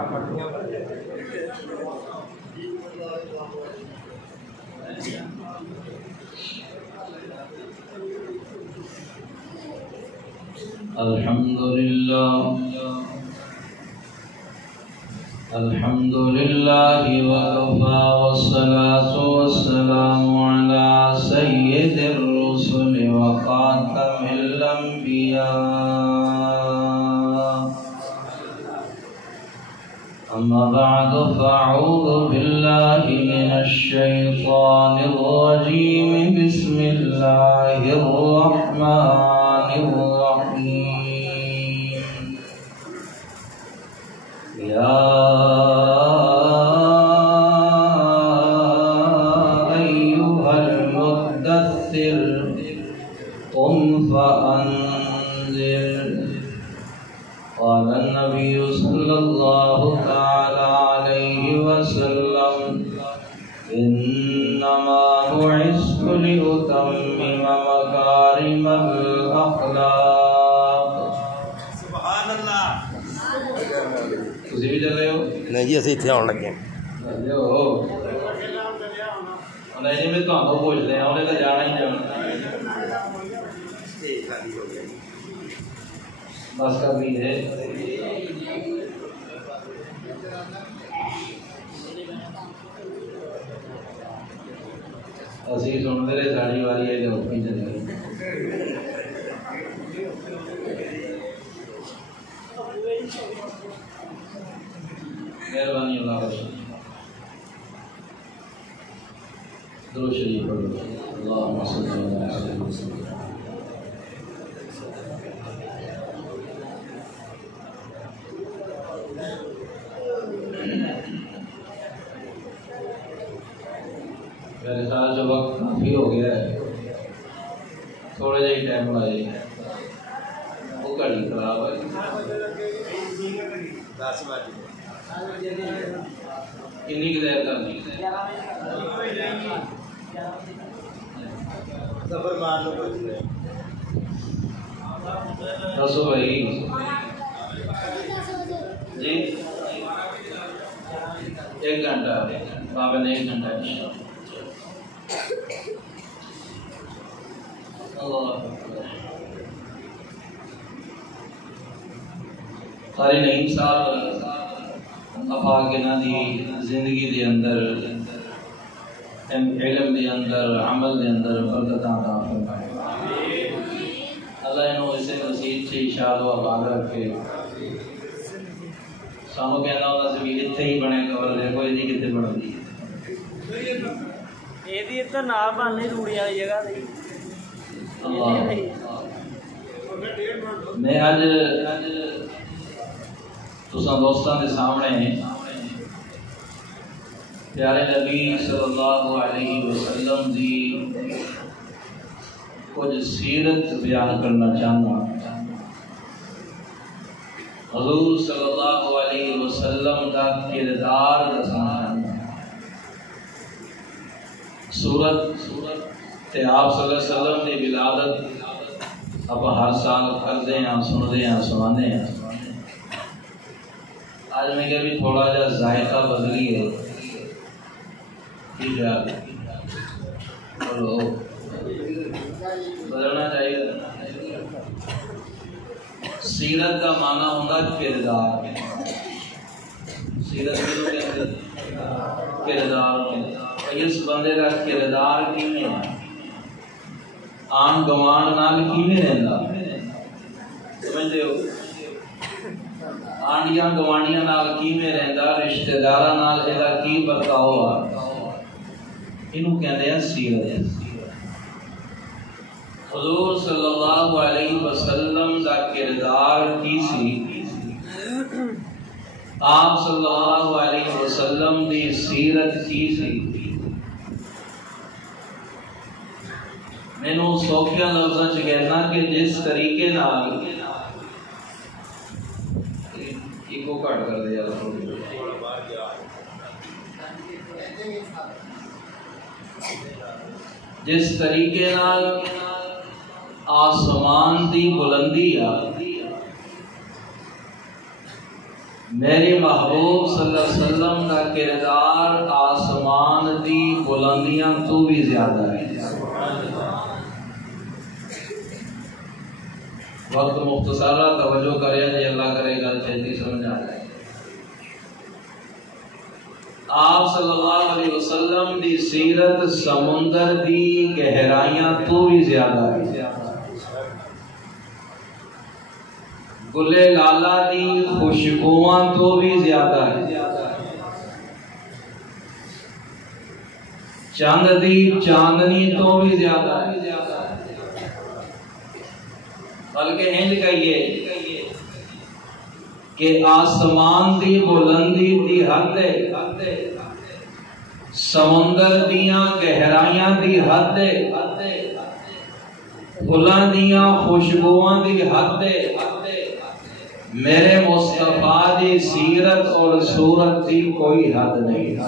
الحمد لله وكفى والصلاة والسلام على سيد الرسل وخاتم الأنبياء أما بعد فأعوذ بالله من الشيطان الرجيم بسم الله الرحمن الرحيم يا أيها المدثر قم فأنذر قال النبي صلى الله تعالى عليه وسلم إنما بعثت لأتمم مكارم الأخلاق. سبحان الله. تسی بھی چلے ہو؟ نہیں جی اسی اتنے آن لگے نہیں میں تو پوچھ لیا انہیں تو جانا ہی جانا بس کا بھی ہے. اسی سنتے رہے ساڑی والی ہے جو اپنی چلے مہربانی اللہ درود شریف پڑھو. اللہم صلی اللہ علیہ وسلم. میرے خیال جو وقت کافی ہو گیا ہے تھوڑے جہی ٹائم لگے وہ گھڑی خراب ہے. کنی کی دیر کرنی دسو بھائی جی 1 گھنٹہ بابا نے 1 گھنٹہ ساری نعیم صاحب افاق انہاں دی زندگی دے اندر علم دے اندر عمل دے اندر برکتاں عطا فرمائے. اللہ انہوں اسے مسیح سے شاد و آباد رکھے. سانو کہنا ہوتا سے بھی اتنے ہی بنے قبر دیکھو یہ کتنے بڑھ دی یہ تو نہ بننے روڑی والی جگہ میں اج تساں دوستاں دے سامنے پیارے نبی صلی اللہ علیہ وسلم دی کچھ سیرت بیان کرنا چاہنا. حضور صلی اللہ علیہ وسلم کا کردار دسنا چاہنا. سورت تے آپ صلی اللہ علیہ وسلم دی ولادت اب ہر سال کرتے ہیں سنتے ہیں سنانے ہیں. آج میں کہ بھی تھوڑا جا ذائقہ بدلی ہے بدلنا چاہیے. سیرت کا معنی ہوگا کردار. سیرت کردار اس بندے کا کردار کیویں ہے آن گوان نال کیویں رہندا سمجھتے ہو. آنڈیاں گوانیاں نال کیویں رہندا رشتہ داراں نال ایدا کی برتاؤ آ اینوں کہندے ہیں سیرت. حضور صلی اللہ علیہ وسلم دا کردار کی سی. آپ صلی اللہ علیہ وسلم دی سیرت کی سی. مینوں سوکھیا لفظاں چ کہنا کہ جس طریقے نال ایکو کٹ کر دے یار جس طریقے نال آسمان دی بلندی میرے محبوب صلی اللہ علیہ وسلم کا کردار آسمان دی بلندیاں تو بھی زیادہ ہے۔ وقت مختصرہ توجہ کرے جی، اللہ کرے گل چھتی سمجھ آ جائے۔ آپ صلی اللہ علیہ وسلم دی سیرت سمندر دی گہرائیاں تو بھی زیادہ ہے۔ گلے لالا دی خوشبواں تو بھی زیادہ ہے۔ چاند دی چاندنی تو بھی زیادہ ہے۔ بلکہ ہنج کہیے کہ آسمان دی بلندی دی حد ہے، سمندر دیاں گہرائیاں دی حد ہے، پھلاں دیاں خوشبواں دی حد ہے، میرے مصطفیٰ دی سیرت اور صورت دی کوئی حد نہیں۔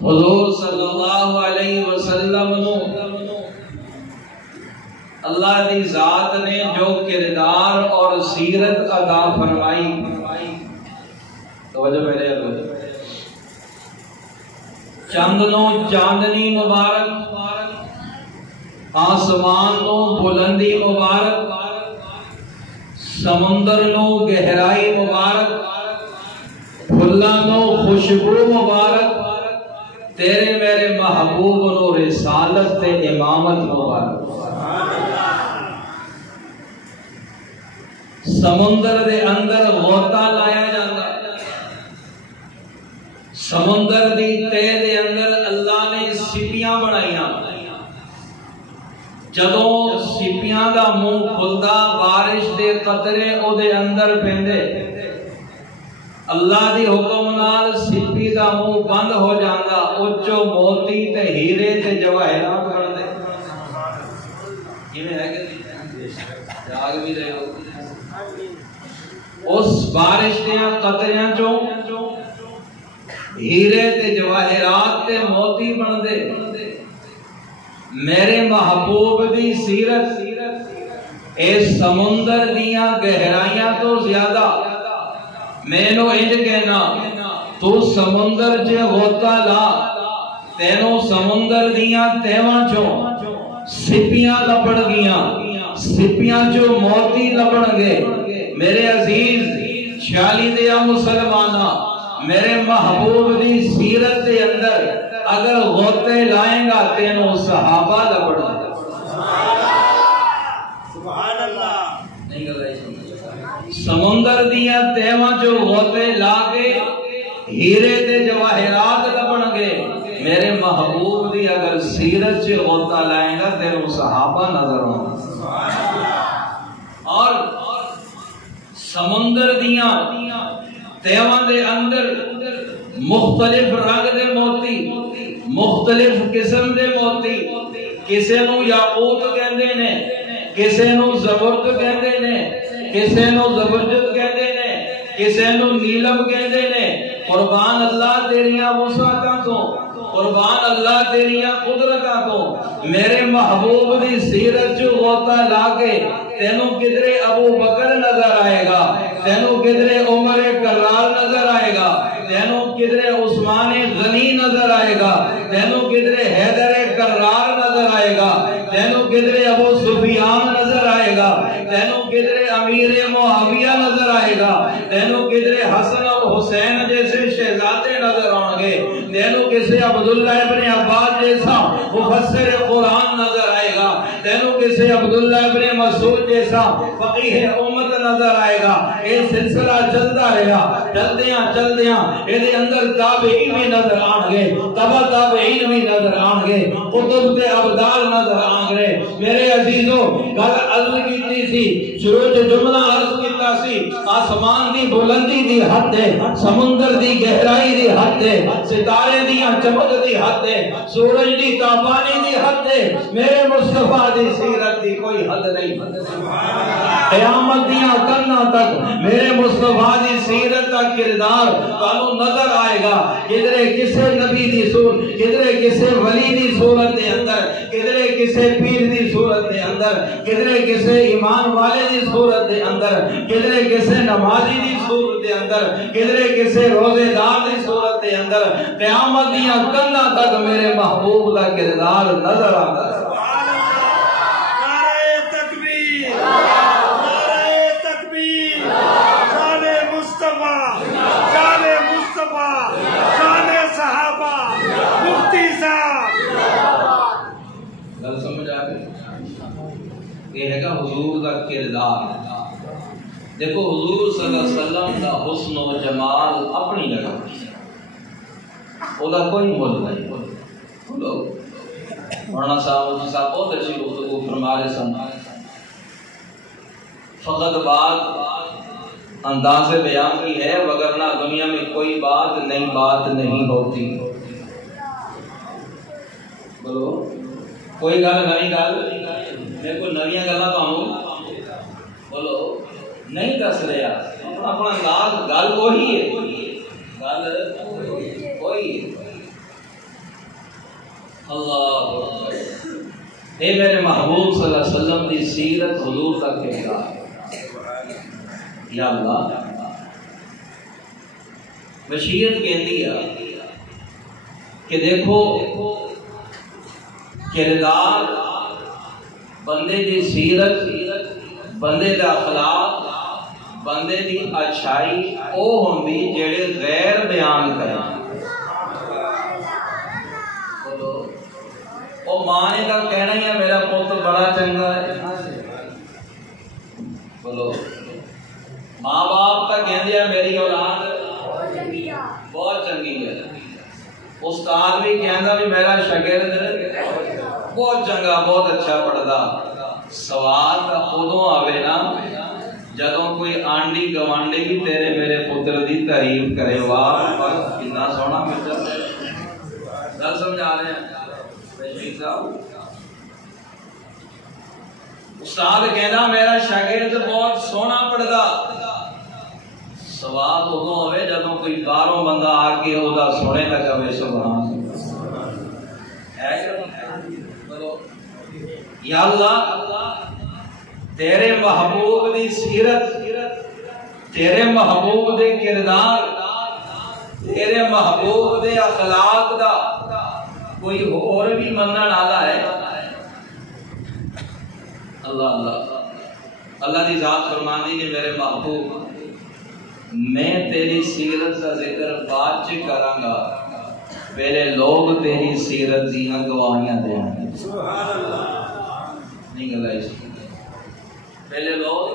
حضور صلی اللہ علیہ وسلم نو اللہ دی ذات نے جو کردار اور سیرت عطا فرمائی، توجہ میرے ابھی، چند نو چاندنی مبارک، آسمان نو بلندی مبارک، سمندر نو گہرائی مبارک، پھلاں نو خوشبو مبارک، تیرے میرے محبوب نو رسالت تے امامت مبارک۔ سمندر دے اندر غوطہ لایا جاتا، سمندر دی تے دے اندر اللہ نے سپیاں بنائیاں، جدوں سپیاں دا منہ کھلدا بارش دے قطرے او دے اندر پیندے، اللہ دی حکم نال سپی دا منہ بند ہو جاندا، اوچو موتی تے ہیرے تے جواہرات بن دے۔ کیویں ہے کہ جاگ بھی رہے ہو، اس بارش دیاں قطریاں چوں ہیرے تے جواہرات تے موتی بن دے۔ میرے محبوب دی سیرت اے سمندر دیاں گہرائیاں تو زیادہ، مینو انج کہنا تو سمندر چے غوطہ لا، تینوں سمندر دیاں تیواں چوں سپیاں لبڑ گیاں، سپیاں چوں موتی لبڑ گے۔ میرے عزیز 46 دیا مسلمانہ، میرے محبوب دی سیرت دے اندر اگر غوطے لائیں گا تینوں صحابہ لبڑ گے۔ سبحان اللہ، نہیں گل رہی سمندر دیاں تیواں جو غوطے لا کے ہیرے تے جواہرات لبن گے، میرے محبوب دی اگر سیرت سے غوطہ لائیں گا تیروں صحابہ نظر ہوں۔ اور سمندر دیاں تیواں دے اندر مختلف رنگ دے موتی، مختلف قسم دے موتی، کسے نو یاقوت کہندے نے، کسے نو زبرد کہندے نے، کسے نو زبرجد کہندے نے، کسے نو نیلم کہندے نے۔ قربان اللہ تیریاں وسعتاں تو، قربان اللہ تیریاں قدرتاں تو، میرے محبوب دی سیرت جو غوطہ لا کے تینوں کدرے ابو بکر نظر آئے گا، تینوں کدرے عمر کرار نظر آئے گا، تینوں کدرے عثمان غنی نظر آئے گا، تینوں کدرے حیدر کرار نظر آئے گا، تینوں کدرے ابو سفیان نظر آئے گا، تینوں کدرے امیر معاویہ نظر آئے گا، تینوں کدرے حسن اور حسین جیسے شہزادے نظر آئیں گے، تینوں کسے عبداللہ ابن عباس جیسا مفسر قرآن نظر آئے گا، تینوں کسے عبداللہ ابن مسعود جیسا فقیہ امت نظر آئے گا۔ یہ سلسلہ چلتا رہا، چلدیاں یہ اندر تابعین بھی نظر آن گے، تبع تابعین بھی نظر آن گے، قطب تے ابدال نظر آن گے۔ میرے عزیزوں گل عرض کیتی سی، شروع جملہ عرض کیتا سی، آسمان دی بلندی دی حد ہے، سمندر دی گہرائی دی حد ہے، ستارے دیاں چمک دی حد ہے، سورج دی تابانی دی حد ہے، میرے مصطفیٰ دی سیرت دی کوئی حد نہیں۔ قیامت دیاں کرنا تک میرے مصطفیٰ دی سیرت کا کردار تانوں نظر آئے گا، کدرے کسے نبی دی صورت، کدرے کسے ولی دی صورت دے اندر، کدرے کسے پیر دی صورت دے اندر، کدرے کسے ایمان والے دی صورت دے اندر، کدھرے کسے نمازی دی صورت دے اندر، کدھرے کسے روزے دار دی صورت دے اندر، قیامت دیاں کناں تک میرے محبوب دا کردار نظر آتا ہے۔ گل سمجھ آ گئی؟ یہ ہے گا حضور کا کردار۔ دیکھو حضور صلی اللہ علیہ وسلم کا حسن و جمال اپنی جگہ، وہ کوئی مول نہیں۔ بولو مولانا صاحب بہت اچھی گفتگو فرما رہے سن، فقط بات انداز بیان کی ہے، وگرنہ دنیا میں کوئی بات نئی بات نہیں ہوتی۔ بولو کوئی گل نئی گل میرے کو نویاں گلاں تانوں بولو نہیں دس رہا، اپنا انداز گل وہی ہے، گل وہی ہے۔ اللہ اے میرے محبوب صلی اللہ علیہ وسلم دی سیرت، حضور تک کردار، یا اللہ بشیرت کہندی ہے کہ دیکھو کردار، بندے دی سیرت، بندے دا اخلاق، بندے دی اچھائی او ہوندی جڑے غیر بیان کریں۔ او ماں نے کا کہنا ہی ہے میرا پوت بڑا چنگا ہے، بولو ماں باپ کا کہندے ہیں میری اولاد بہت چنگی ہے، استاد بھی کہندا بھی میرا شاگرد بہت چنگا بہت اچھا پڑھدا۔ سوال خودوں آوے نا جدوں کوئی آنڈی گوانڈی بھی تیرے میرے پتر دی تعریف کرے، واہ کتنا سونا ملتا ہے۔ گل سمجھا رہے ہیں استاد کہنا میرا شاگرد بہت سونا پڑھدا، سوال ادو ہوئے جدوں کوئی باہروں بندہ آ کے اودا سونے لگا وے سبحان یا اللہ تیرے محبوب دی سیرت، تیرے محبوب دے کردار، تیرے محبوب دے اخلاق دا کوئی اور بھی منن والا ہے؟ اللہ اللہ اللہ دی ذات فرماندی نے میرے محبوب میں تیری سیرت کا ذکر بعد چ کراں گا، پہلے لوگ تیری سیرت دیاں گواہیاں دیں گے۔ سبحان اللہ نہیں گلا اس پہلے لوگ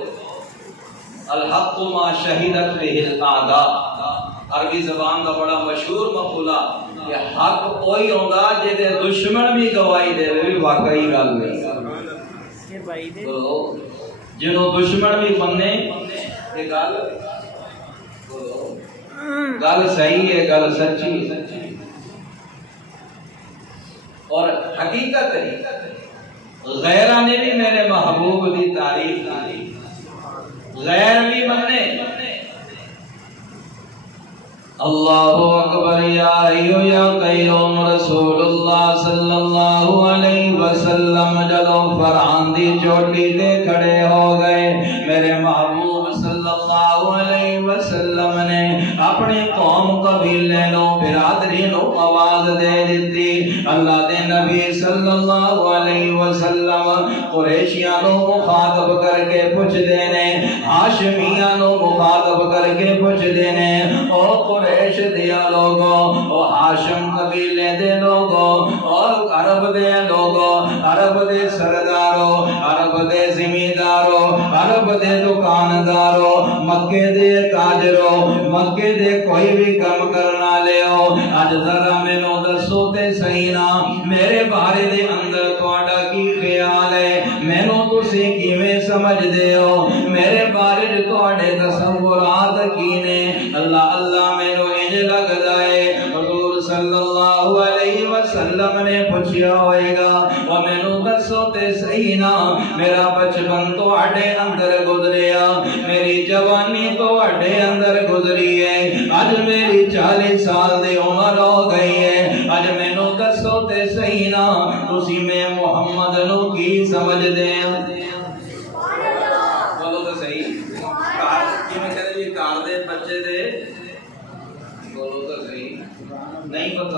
الحق ما شہدت به الاعداء، عربی زبان کا بڑا مشہور مقولہ کہ حق کوئی ہوندا جے دے دشمن بھی گواہی دے بھی واقعی گل نہیں، تو جنوں دشمن بھی منے یہ گل گل صحیح ہے، گل سچی ہے اور حقیقت ہے۔ غیرہ نے بھی میرے محبوب دی تعریف کی، غیر بھی منے۔ اللہ اکبر یا حی یا قیوم رسول اللہ صلی اللہ علیہ وسلم جدوں فرعون دی چوٹی تے کھڑے ہو گئے، میرے محبوب صلی اللہ علیہ وسلم نے اپنی قوم قبیلے نو برادری نو آواز دے دیتی۔ اللہ دے نبی صلی اللہ علیہ وسلم قریشیاں نو مخاطب کر کے پوچھ دینے، ہاشمیاں نو مخاطب کر کے پوچھ دینے، او قریش دیا لوگوں، او ہاشم قبیلے دے لوگوں، اور عرب دے لوگوں، عرب دے سرداروں، عرب دے زمینداروں، عرب دے دکانداروں، مکے دے تاجروں، مکے دے کوئی بھی کم کرنا لے ہو، اج ذرا مینوں دسو تے صحیح نا میرے بارے دے اندر تہاڈا کی خیال ہے، مینوں تسی کیویں سمجھ دے ہو، میرے بارے دے تہاڈے تصورات کی نے؟ اللہ اللہ مینوں انج لگدا ہے حضور صلی اللہ علیہ وسلم نے پوچھیا ہوئے گا، او مینوں دسو تے صحیح نا میرا بچپن تہاڈے اندر گزریا، میری جوانی تہاڈے اندر گزری ہے، اج میری 40 سال دی عمر ہو گئی ہے، اج مینوں دسو تے صحیح نا تسی میں محمد نو کی سمجھ دے؟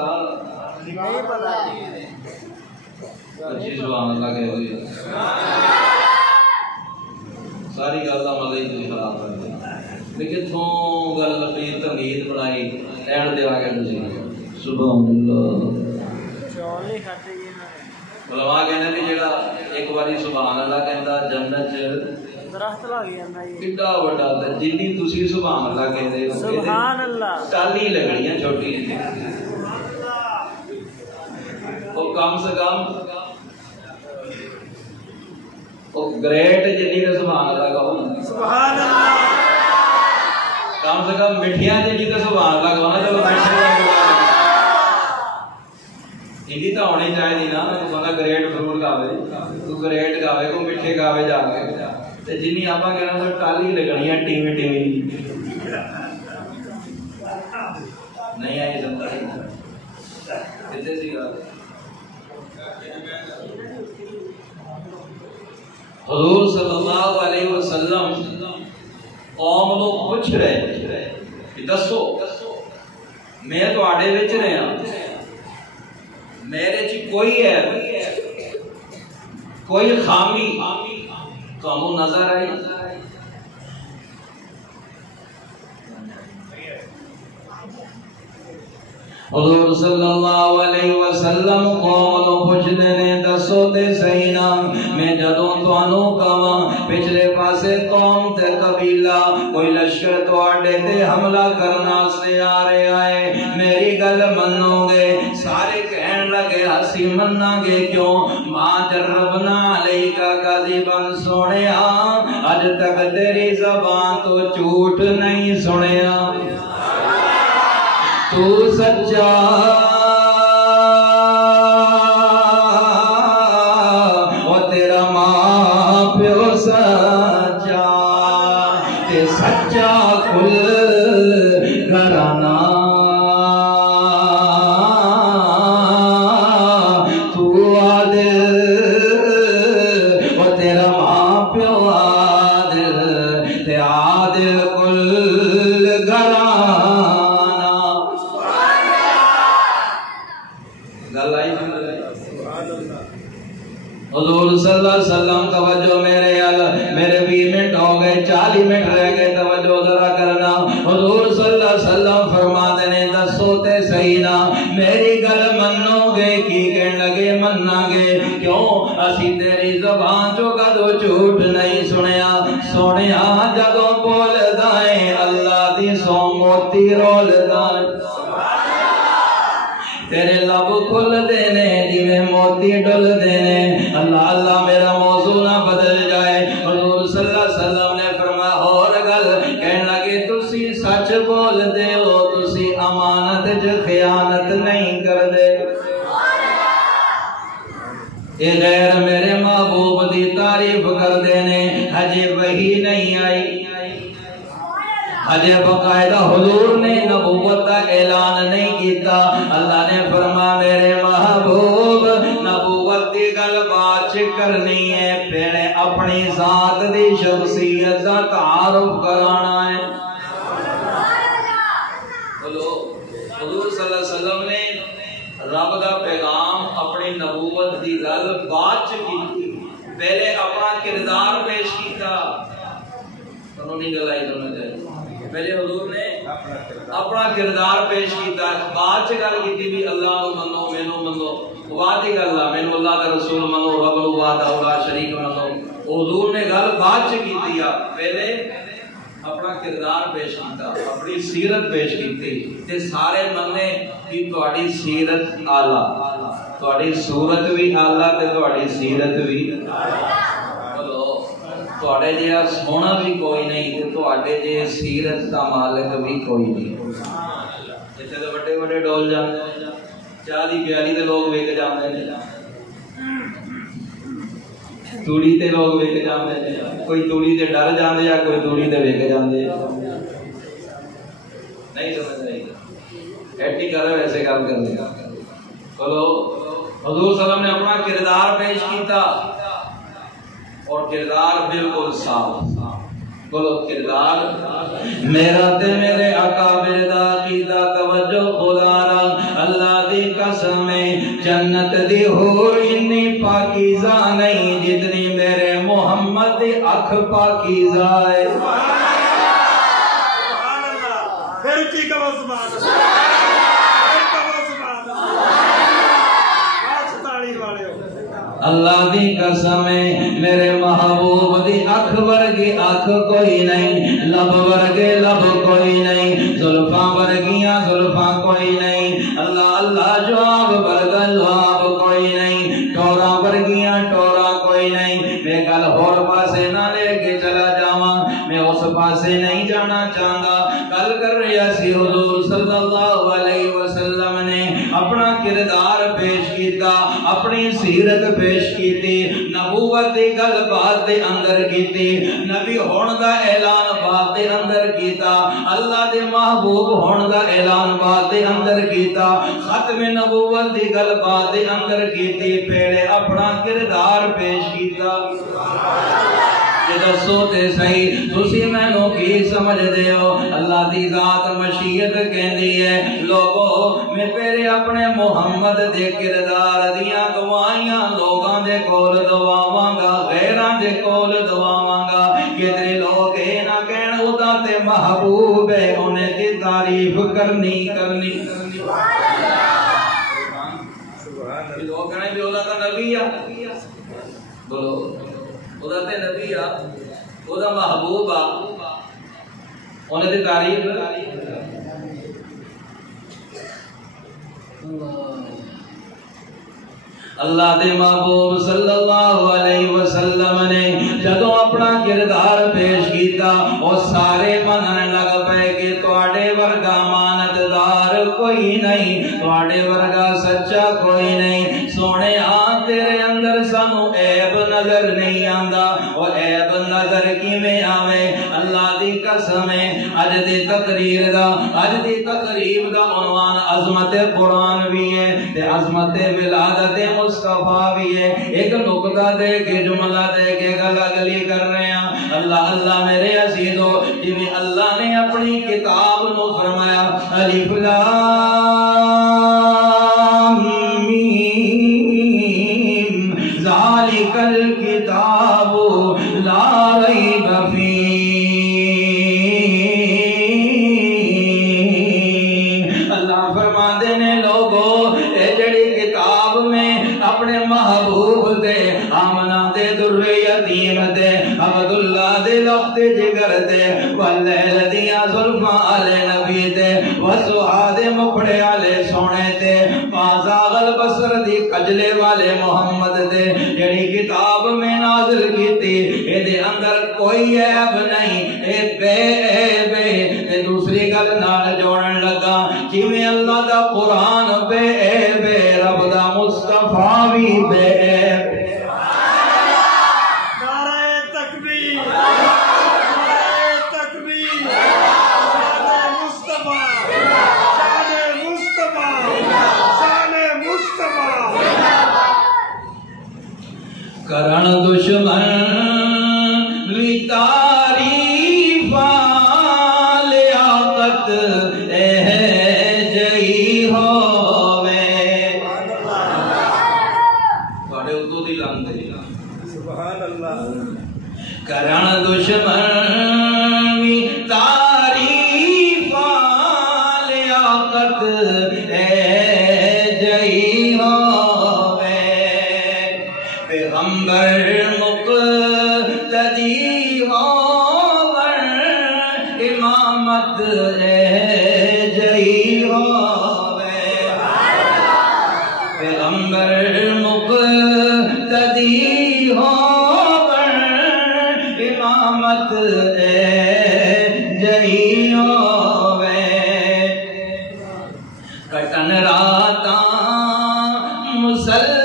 پتا نہیں پتا اچھی سبحان اللہ کہہ ہوئی ساری گل کا مزہ ہی تھی خراب کر دیا لیکن تھوں گل لمبی تمید بنائی اینڈ دے آ کے تھی سبحان اللہ چول نہیں کھاتے یہ علماء کہنے بھی جڑا ایک باری سبحان اللہ کہندا جنت درخت لگ جاتا ہے کڈا بڑا تے جنی تسی سبحان اللہ کہندے ہو سبحان اللہ ٹالی لگڑیاں چھوٹی او کم سے کم او گریٹ جنی تے سبحان اللہ کہو سبحان اللہ کم سے کم مٹھیاں جنی تے سبحان اللہ کہو نا چلو مٹھے انہی تو ہونی چاہیے نا بندہ گریٹ فروٹ کھاوے تو گریٹ کھاوے کو مٹھے کھاوے جا کے تے جنی آپا کہنا تو ٹالی لگڑیاں ٹیویں ٹیویں نہیں آئی سمجھ کتے سی گل حضور صلی اللہ علیہ وسلم قوم نو پوچھ رہے کہ دسو میں تواڈے وچ رہا میرے چ کوئی ہے کوئی خامی تانوں نظر آئی حضور صلی اللہ علیہ وسلم قوم نو پوچھدے نے دسو تے صحیح نا میں جدوں تانوں کہاں پچھلے پاسے قوم تے قبیلہ کوئی لشکر تواڈے تے حملہ کرنا واسطے آ رہا ہے میری گل منو گے سارے کہن لگے ہسی مننا گے کیوں ماں جربنا علیک کذبا سنیا اج تک تیری زبان تو جھوٹ نہیں سنیا تو سچا وہ تیرا ماں پیو سچا تے سچا کل گھرانہ تو عادل وہ تیرا ماں پیو عادل تے عادل کل گھرانہ حضور صلی اللہ علیہ وسلم توجہ میرے 20 منٹ ہو گئے 40 منٹ رہ گئے توجہ ذرا کرنا حضور صلی اللہ علیہ وسلم فرماتے نے دسو تے صحیح نا میری گل منو گے کی کہن لگے مننا گے کیوں اسی تیری زبان چوں کدو جھوٹ نہیں سنیا جدوں بولدا ہے اللہ دی سو موتی رولدا تیرے لب کھل دینے جویں موتی ڈل دینے اللہ اللہ میرا موضوع نہ بدل جائے حضور صلی اللہ علیہ وسلم نے فرمایا اور گل کہنے لگے تسی سچ بول دے ہو تسی امانت وچ خیانت نہیں کر دے اے غیر میرے محبوب دی تعریف کر دینے ہجے وہی نہیں آئی ہجے باقاعدہ حضور نے نبوت کا اعلان نہیں کیتا اللہ نے فرمایا میرے محبوب نبوت دی گل بات کرنی ہے پہلے اپنی ذات دی شخصیت کا تعارف کرانا ہے بولو حضور صلی اللہ علیہ وسلم نے رب دا پیغام اپنی نبوت دی گل بات کی پہلے اپنا کردار پیش کیتا انہوں نے گل آئی سمجھ آئی پہلے حضور نے اپنا کردار پیش کیتا بعد چ گل کیتی بھی اللہ نو منو مینوں منو بعد دی گل مینوں اللہ دا رسول منو رب نو وحدہ لا شریک منو حضور نے گل بعد چ کیتی پہلے اپنا کردار پیش کیتا اپنی سیرت پیش کیتی تے سارے مننے کہ تہاڈی سیرت اعلی تہاڈی صورت بھی اعلی تے تہاڈی سیرت بھی تواڈے جہا سونا بھی کوئی نہیں تے تواڈے جے سیرت دا مالک بھی کوئی نہیں اتنے تو بڑے بڑے ڈول جاندے ہیں چاہ دی پیالی تے لوگ وک جاندے ہیں توڑی تے لوگ وک جاندے ہیں کوئی توڑی تے ڈر جاندے یا کوئی توڑی تے وک جاندے نہیں سمجھ رہی ایٹی کرے ویسے کام کر لے چلو حضور صلی اللہ علیہ وسلم نے اپنا کردار پیش کیتا اور کردار بالکل صاف بولو کردار میرا تے میرے اکابر دا عقیدہ توجہ خدا را اللہ دی قسم جنت دی حور اتنی پاکیزہ نہیں جتنی میرے محمد دی اکھ پاکیزہ ہے پھر کی کہو سبحان اللہ اللہ دی قسم میرے محبوب دی اکھ ورگی اکھ کوئی نہیں لب ورگے لب کوئی نہیں زلفاں ورگیاں زلفاں کوئی نہیں اللہ اللہ جواب ورگا جواب کوئی نہیں ٹوراں ورگیاں ٹوراں کوئی نہیں میں گل ہور پاسے نہ لے کے چلا جاواں میں اس پاسے نہیں جانا چاہتا گل کر رہا سی حضور صلی اللہ علیہ وسلم نے اپنا کردار پیش کیتا اپنی سیرت پیش کیتی نبوت دی گل بات دے اندر کیتی نبی ہون دا اعلان بات دے اندر کیتا اللہ دے محبوب ہون دا اعلان بات دے اندر کیتا ختم نبوت دی گل بات دے اندر کیتی پہلے اپنا کردار پیش کیتا دسو تے صحیح تسی مینوں کی سمجھ دے ہو اللہ دی ذات مشیت کہندی ہے لوگو میں پہلے اپنے محمد دے کردار دیاں گواہیاں لوگاں دے کول دواواں گا غیراں دے کول دواواں گا کدھر لوگ اے نہ کہن او دا تے محبوب ہے انہیں دی تعریف کرنی سبحان اللہ لوگ کہنے بھی اولا دا نبی ہے بولو خدا تے نبی آ خدا محبوب آ انہیں دی تعریف اللہ دے محبوب صلی اللہ علیہ وسلم نے جدوں اپنا کردار پیش کیتا اور سارے منن لگ پے کہ تواڈے ورگا مانتدار کوئی نہیں تواڈے ورگا سچا کوئی نہیں سونے تیرے اندر سانو عیب نظر نہیں آندا وہ عیب نظر کیویں آوے اللہ دی قسم ہے اج دی تقریر دا اج دی تقریب دا عنوان عظمت قرآن بھی ہے تے عظمت ولادت مصطفیٰ بھی ہے ایک نقطہ دے کے جملہ دے کے گل اگلی کر رہے ہیں اللہ اللہ میرے عزیزو جویں اللہ نے اپنی کتاب نو فرمایا الف لام ذالک الکتاب لا ریب فیہ اللہ فرماندے نے لوگو اے جڑی کتاب میں اپنے محبوب دے آمنہ دے در یتیم دے عبداللہ دے لخت جگر دے واللیل دیاں ظلفاں آلے نبی دے وسوہا دے مپڑے آلے سونے دے مازاغ البصر دی کجلے والے محمد دے جڑی کتاب میں نازل کیتی اے دے اندر کوئی عیب نہیں اے بے عیب تے دوسری گل نال جوڑن لگا جویں اللہ دا قرآن بے عیب رب دا مصطفیٰ بھی بے عیب کرن دشمن وی تعریف لیاقت جئی ہووے بڑے اردو دی لانتے سبحان اللہ کرن دشمن وی تعریف لیاقت جئی ہووے پیغمبر مقتدی ہوور امامت جئی ہووے پیغمبر مقتدی ہوور امامت جئی ہووے کٹن راتاں مسلح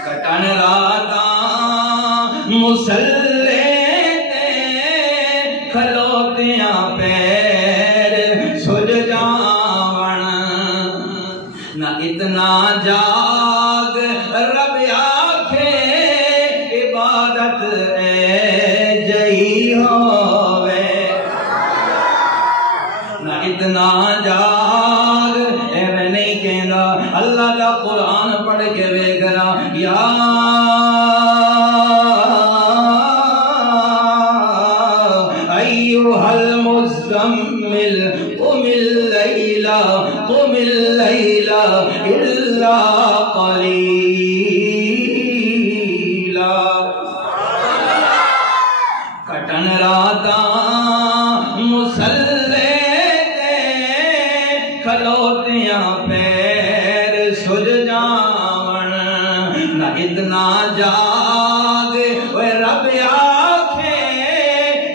کٹن راتاں مسلح تے کھلوتیاں پیر سج جاون نہ اتنا جاگ رب آکھے اتنا جاگ ایویں نہیں کہندا اللہ دا قرآن پڑھ کے ویکھنا یا ایھا المزمل قم اللیل الا قلیلا کٹن راتاں مسلے تے کھلوتیاں پیر سج جاون نہ اتنا جاگ اوے رب آکھے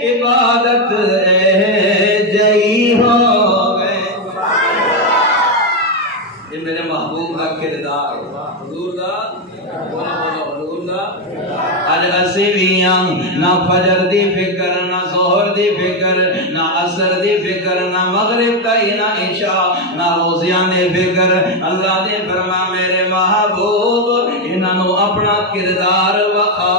عبادت جئی ہووے یہ میرے محبوب کا کردار حضور دا حضور دا اج اسی ویاں نہ فجر دی فکر نہ ظہر دی فکر نہ عصر دی فکر نہ مغرب تائی نہ عشاء نہ روزیاں دی فکر اللہ نے فرمایا میرے محبوب انہاں نو اپنا کردار وکھا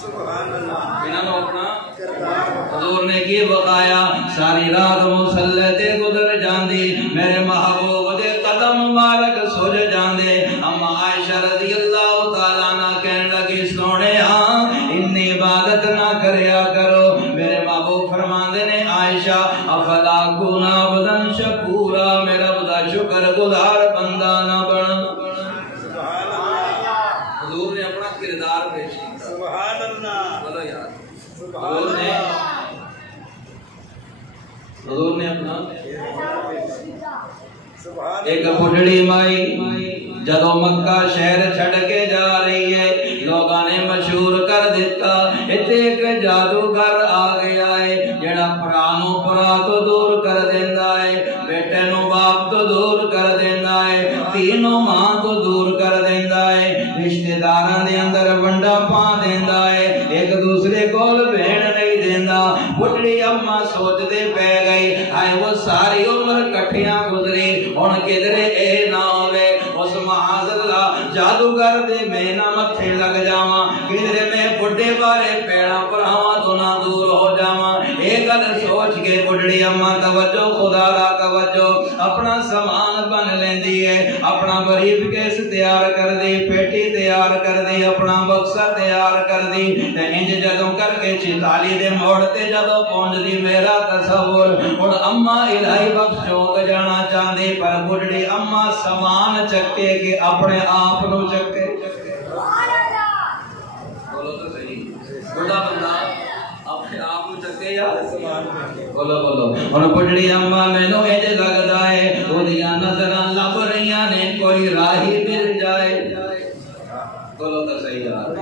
سبحان اللہ انہاں نو اپنا کردار حضور نے کی بقایا ساری رات مصلی تے گزر جاندی میرے محبوب دے قدم مبارک سج جاندے اما عائشہ رضی اللہ تعالیٰ عنہ کہنے لگی سونے انی عبادت نہ کریا کرو میرے محبوب فرماندے نے عائشہ افلا کون عبدا شکورا میرا بدا شکر گزار بندہ نہ بن حضور نے اپنا کردار پیش کیا سبحان اللہ بولو یار سبحان اللہ حضور نے اپنا سبحان ایک بڑھڑی مائی جدو مکہ شہر چھڑ کے جا رہی ہے لوگاں نے مشہور کر دیتا ایتھے ایک جادوگر آ گیا ہے جڑا پرانو پرا تو دور کر دیندا ہے بیٹے نو باپ تو دور کر دیندا ہے تینوں ماں تو دور کر دیندا ہے رشتہ داراں دے اندر ونڈا پا دیندا ہے ایک دوسرے کول بہن نہیں دیندا بڑھڑی اما سوچ دے پے گئی ہائے وہ ساری عمر کٹھیاں گزری ہن کدھرے اے نہ ہوے اس معاذ اللہ جادوگر دے میں نہ متھے لگ جاواں کدھرے میں بڈھے بارے پیڑا پراواں تو نہ دور ہو جاواں اے گل سوچ کے بڈھڑی اما توجہ خدا دا توجہ اپنا سامان بن لیندی ہے اپنا بریف کیس تیار کر دی پیٹی تیار کر دی اپنا بکسا تیار کر دی تے انج جدوں کر کے 44 دے موڑ تے جدوں پہنچ دی میرا تصور ہن اما الہی بخش چوک جانا چاہندی پر بڈھڑی اما سامان چکے کہ اپنے آپ نو چکے بولو تو صحیح بڑا بندہ اپنے آپ نو چکے یا سامان بولو بولو اور بڈھڑی اما مینوں انج لگدا ہے اودیاں نظراں لب رہیاں نے کوئی راہی مل جائے بولو تو صحیح یار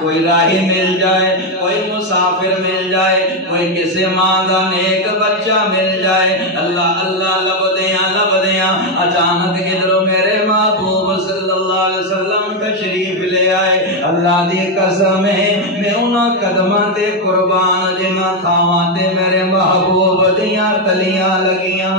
کوئی راہی مل جائے کوئی مسافر مل جائے کوئی کسی ماں دا نیک بچہ مل جائے اللہ اللہ لب دیاں اچانک ادھروں میرے محبوب صلی اللہ علیہ وسلم تشریف لے آئے اللہ دی قسم ہے میں انہاں قدماں تے قربان جنہاں تھاواں تے میرے محبوب دیاں تلیاں لگیاں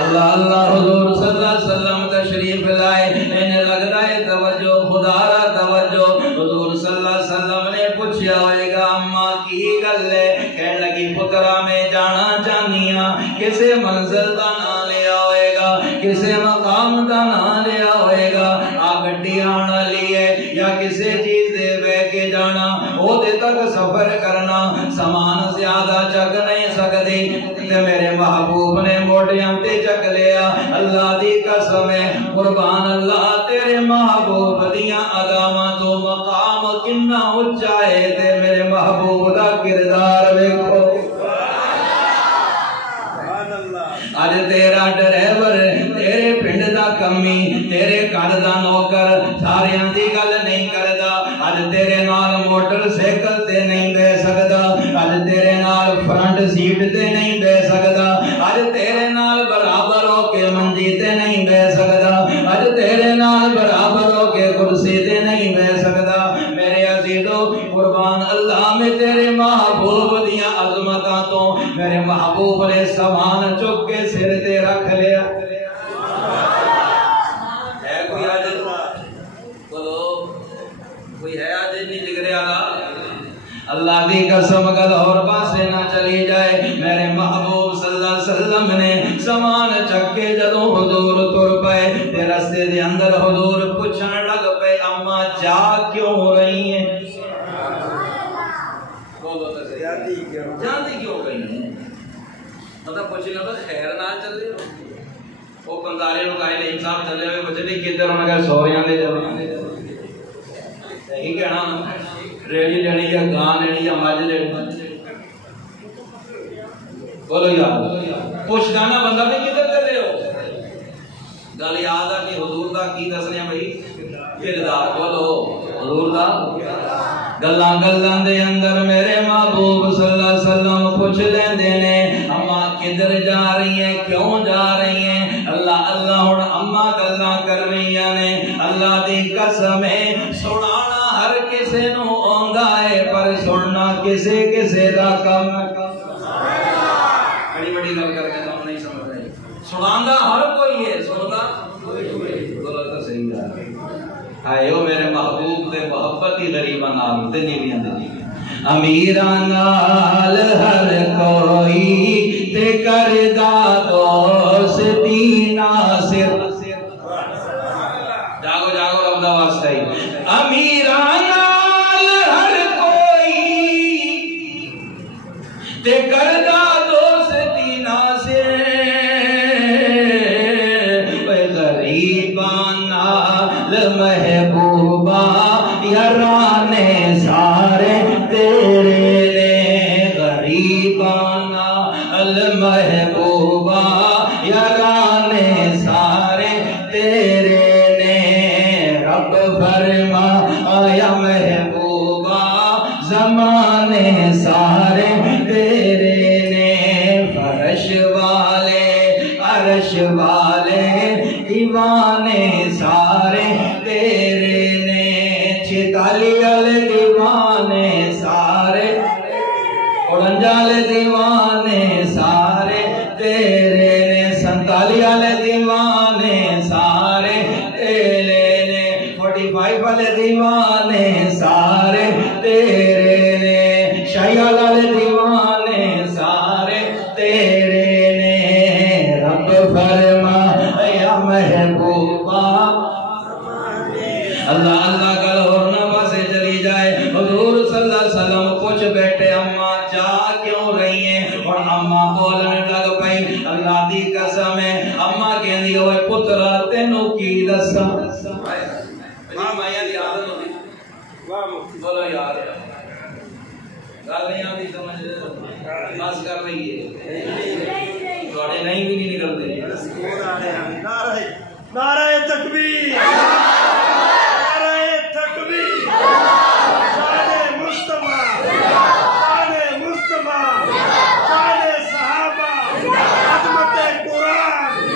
اللہ اللہ حضور صلی اللہ علیہ وسلم تشریف لائے انہیں لگتا ہے توجہ خدا را توجہ حضور صلی اللہ علیہ وسلم نے پوچھا ہوئے گا اماں کی گل ہے کہنے لگی پترا میں جانا چاہنی ہاں کسے منزل دا نہ لیا ہوئے گا کسے مقام دا نہ لیا ہوئے گا آ گڈی آنا لیے یا کسے چیز دے بے کے جانا او دے تک سفر کرنا سامان زیادہ چک نہیں سکتی تے میرے محبوب نے موٹیاں تے چک لیا اللہ دی قسم ہے قربان اللہ تیرے محبوب دیاں اداواں تو مقام کنا اونچا ہے تے میرے محبوب دا کردار ویکھو اج تیرا ڈرائیور تیرے پنڈ دا کمی تیرے گھر دا نوکر ساریاں دی گل نہیں کردا اج تیرے نال موٹر سائیکل تے نہیں بہ سکدا اج تیرے نال فرنٹ سیٹ تے نہیں بہ سکدا اج تیرے نال برابر ہو کے منجی تے نہیں بہ سکدا اج تیرے نال برابر ہو کے کرسی تے نہیں بہ سکدا میرے عزیزو قربان اللہ میں تیرے محبوب دیاں عظمتاں تو میرے محبوب نے سامان چک کے سر تے رکھ لیا ہے کوئی آج بولو کوئی ہے آج نہیں جگرے آلا اللہ دی قسم کل اور پاسے نہ چلی جائے میرے محبوب صلی اللہ علیہ مطلب پوچھ لیا خیر نہ چل رہے ہو وہ کنتارے نو کہے نہیں صاحب چلے ہوئے بچے نہیں کدھر انہوں نے کہا سوریاں لے جانے یہی کہنا ریڑی لینی یا گاں لینی یا مجھ لینی بولو یار پوچھ جانا بندہ بھی کدھر چلے ہو گل یاد ہے کہ حضور دا کی دسنے بھائی کردار بولو حضور دا گلاں گلاں دے اندر میرے محبوب صلی اللہ علیہ وسلم پوچھ لیندے نے اماں کدھر جا رہی ہیں کیوں جا رہی ہیں اللہ اللہ ہن اماں گلاں کر رہیاں نے اللہ دی قسم ہے سنانا ہر کسے نو آندا ہے پر سننا کسے کسے دا کم بڑی بڑی گل کر کے تم نہیں سمجھ رہے سناندا ہر کوئی ہے سندا بولو تو صحیح ہے آئے ہو میرے محبوب دے محبت ہی غریباں نال تے نیویاں دے امیراں نال ہر کوئی تے کردا دوستی ناصر جاگو جاگو رب دا واسطہ ہی امیراں نال ہر کوئی تے کردا دوستی ناصر غریباں نال محبوبہ یارانے سارے تیرے نے غریباں نال محبوبہ یارانے سارے تیرے نے رب فرما آیا محبوبہ زمانے سارے تیرے نے فرش والے عرش والے دیوانے سارے تیرے نے چھتالی والے دیوانے سارے اڑنجا والے دیوانے سارے تیرے نے سنتالی والے دیوانے سارے تیرے نے 45 والے دیوانے سارے تیرے نے شیعہ والے دیوانے سارے تیرے نے رب فرما یا محبوبہ اللہ اللہ کل اور نہ بسے چلی جائے حضور صلی اللہ علیہ وسلم پوچھ بیٹھے اماں جا کیوں رہی ہیں اور اماں بولنے لگ پئی اللہ دی قسم ہے اماں کہندی ہوئے پترا تینوں کی دساں ماں مایا دی عادت ہوتی بولو یار گل نہیں آتی سمجھ بس کر رہی ہے تھوڑے نہیں بھی نہیں نکلتے نعرہ تکبیر نعرہ تکبیر شان مصطفیٰ شان مصطفیٰ شان صحابہ عظمت قرآن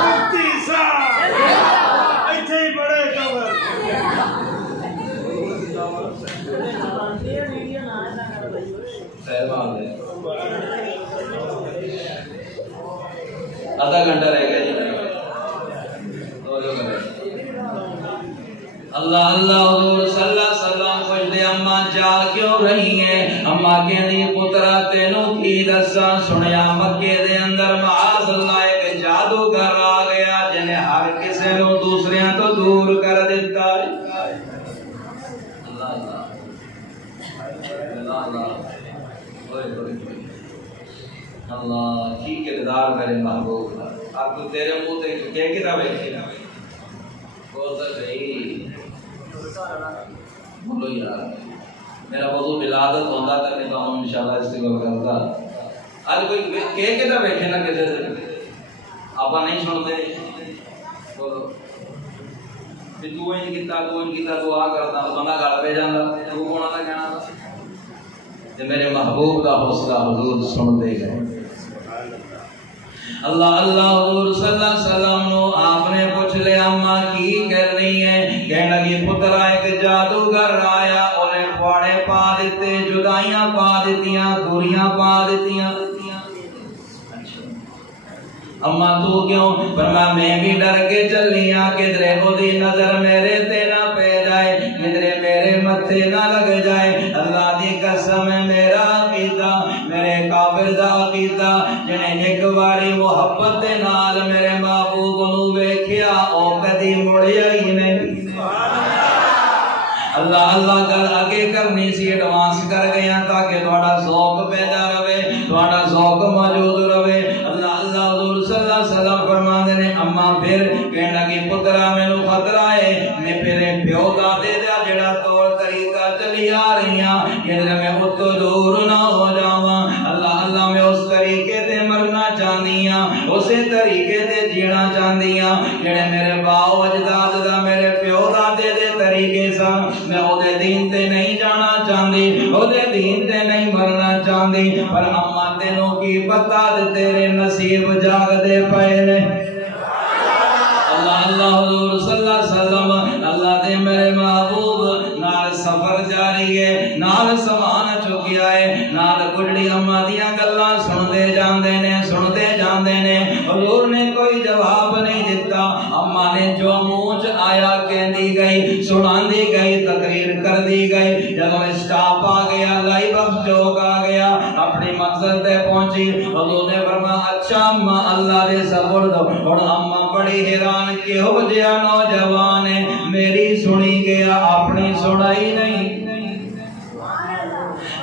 مفتی صاحب ایتھے ہی بڑے قبر آدھا گھنٹہ رہ گیا جی اللہ اللہ حضور صلی اللہ علیہ وسلم پوچھتے اماں جا کیوں رہی ہیں اماں کہندی پترا تینوں کی دساں سنیا مکے دے اندر معاذ اللہ ایک جادوگر آ گیا جنہیں ہر کسے نو دوسریاں تو دور کر دیتا ہے اللہ اللہ اللہ اللہ کی کردار میرے محبوب آپ کو تیرے منہ تے کیا کتاب ہے بول تو صحیح بولو یار میرا وضو ولادت ہوندا تے میں کہوں انشاءاللہ استغفار کرتا آج کوئی کہہ کے تو بیٹھے نا کدھر آپ نہیں سنتے بولو کہ تو ان کیتا دعا کرتا بندہ گل پہ جاندا تو کون آتا کہنا تے میرے محبوب کا حوصلہ حضور سن دے گئے اللہ اللہ حضور صلی اللہ علیہ وسلم نو آپ نے پوچھ لے اماں کی کر رہی ہے کہنے لگی پترا ایک جادوگر آیا انہیں پھاڑے پا دیتے جدائیاں پا دیتیاں دوریاں پا دیتیاں اماں تو کیوں فرمایا میں بھی ڈر کے چلی ہاں کدھرے دی نظر میرے تے نہ پہ جائے کدھرے میرے متھے نہ لگ جائے اللہ دی قسم ہے میرا عقیدہ میرے کافر دا عقیدہ جنہیں ایک باری محبت دے نال میرے محبوب نو ویکھیا او کدی مڑیا ہی نہیں اللہ اللہ گل آگے کرنی سی ایڈوانس کر گیا تاکہ تھوڑا ذوق پیدا رہے تھوڑا ذوق موجود رہے طریقے تے مرنا چاہندیاں اسی طریقے تے جینا چاہندیاں جڑے میرے باو اجداد دا میرے پیو دادے دے طریقے سن میں او دے دین تے نہیں جانا چاہندی او دے دین تے نہیں مرنا چاہندی پر اما تینوں کی پتہ تیرے نصیب جاگ دے پئے نے اللہ اللہ حضور صلی اللہ علیہ وسلم اللہ دے میرے محبوب نال سفر جاری ہے نال سامان چکیا ہے نال گڈڑی اما دیاں گلاں سنتے جاندے نے حضور نے کوئی جواب نہیں دیتا اما نے جو منہ چ آیا کہندی گئی سناندی گئی تقریر کر دی گئی جب اسٹاپ آ گیا لائی بخش چوک آ گیا اپنی منزل تے پہنچی حضور نے فرمایا اچھا اما اللہ دے سپرد اور اما بڑی حیران کہ ہو جیا نوجوان ہے میری سنی گیا اپنی سنائی نہیں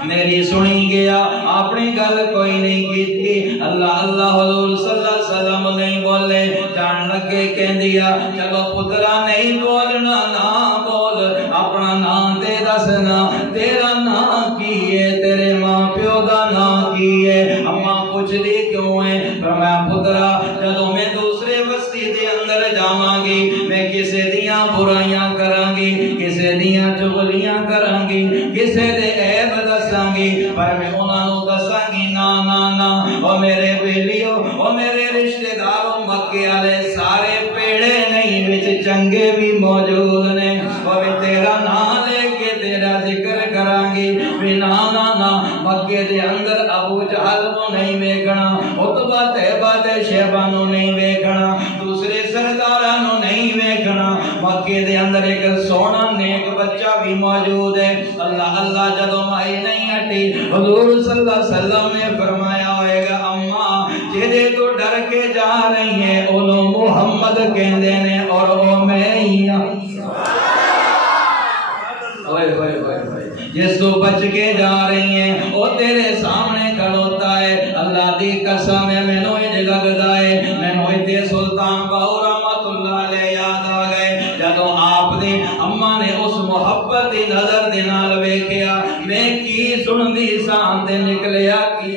میری سنی گیا اپنی گل کوئی نہیں کی تھی اللہ اللہ حضور صلی اللہ علیہ وسلم نہیں بولے جان لگے کہہ دیا چلو پترا نہیں بولنا نہ بول اپنا نام تے دسنا تیرا نام کی ہے تیرے ماں پیو دا نام کی ہے اما پوچھ دی کیوں ہے فرمایا پترا جدوں میں دوسرے بستی دے اندر جاواں گی میں کسے دیاں برائیاں کراں گی کسے دیاں چغلیاں کراں گی کسے دے عیب دساں گی پر میں انہاں نوں دساں گی نا نا نا او میرے بیلیو او میرے رشتہ دارو مکے والے سارے پیڑے نہیں وچ چنگے بھی موجود نے او بھی تیرا نام لے کے تیرا ذکر کراں گی بھی نا نا نا مکے دے اندر ابو جہل نو نہیں ویکھنا عتبہ تیبہ تے شیبہ نو نہیں ویکھنا دوسرے سرداراں نو نہیں ویکھنا مکے دے اندر ایک سونا نیک بچہ بھی موجود ہے اللہ اللہ جدوں مائی نہیں ہٹی حضور صلی اللہ علیہ وسلم نے فرمایا ہوئے گا اما جدے تو ڈر کے جا رہی ہیں انہوں محمد کہندے نے اور او میں ہی ہوں جس تو بچ کے جا رہی ہیں وہ تیرے سامنے کھڑوتا ہے اللہ دی قسم ہے میں نو یہ لگتا ہے میں نو تے سلطان باہو رحمت اللہ علیہ یاد آ گئے جدوں آپ دی اما نے اس محبت دی نظر دے نال ویکھیا میں کی سندی سان تے نکلیا کی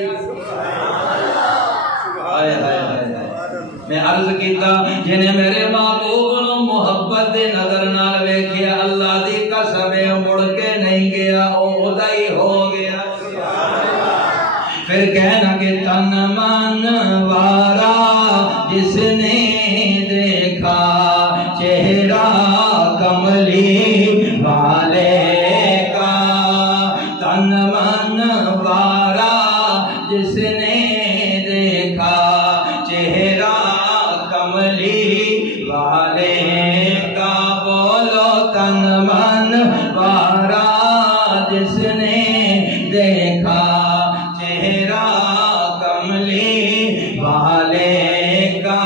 ہائے ہائے ہائے میں عرض کیتا جنہیں میرے محبوب نو محبت دے نظر نال ویکھیا اللہ دی قسم ہے مڑ کے نہیں گیا او دائی ہو گیا پھر کہنا کہ تن من وارا جس نے دیکھا چہرہ کملی والے کا تن من وارا جس نے دیکھا چہرہ کملی والے کا بولو تن من وارا جس نے دیکھا چہرہ کملی والے کا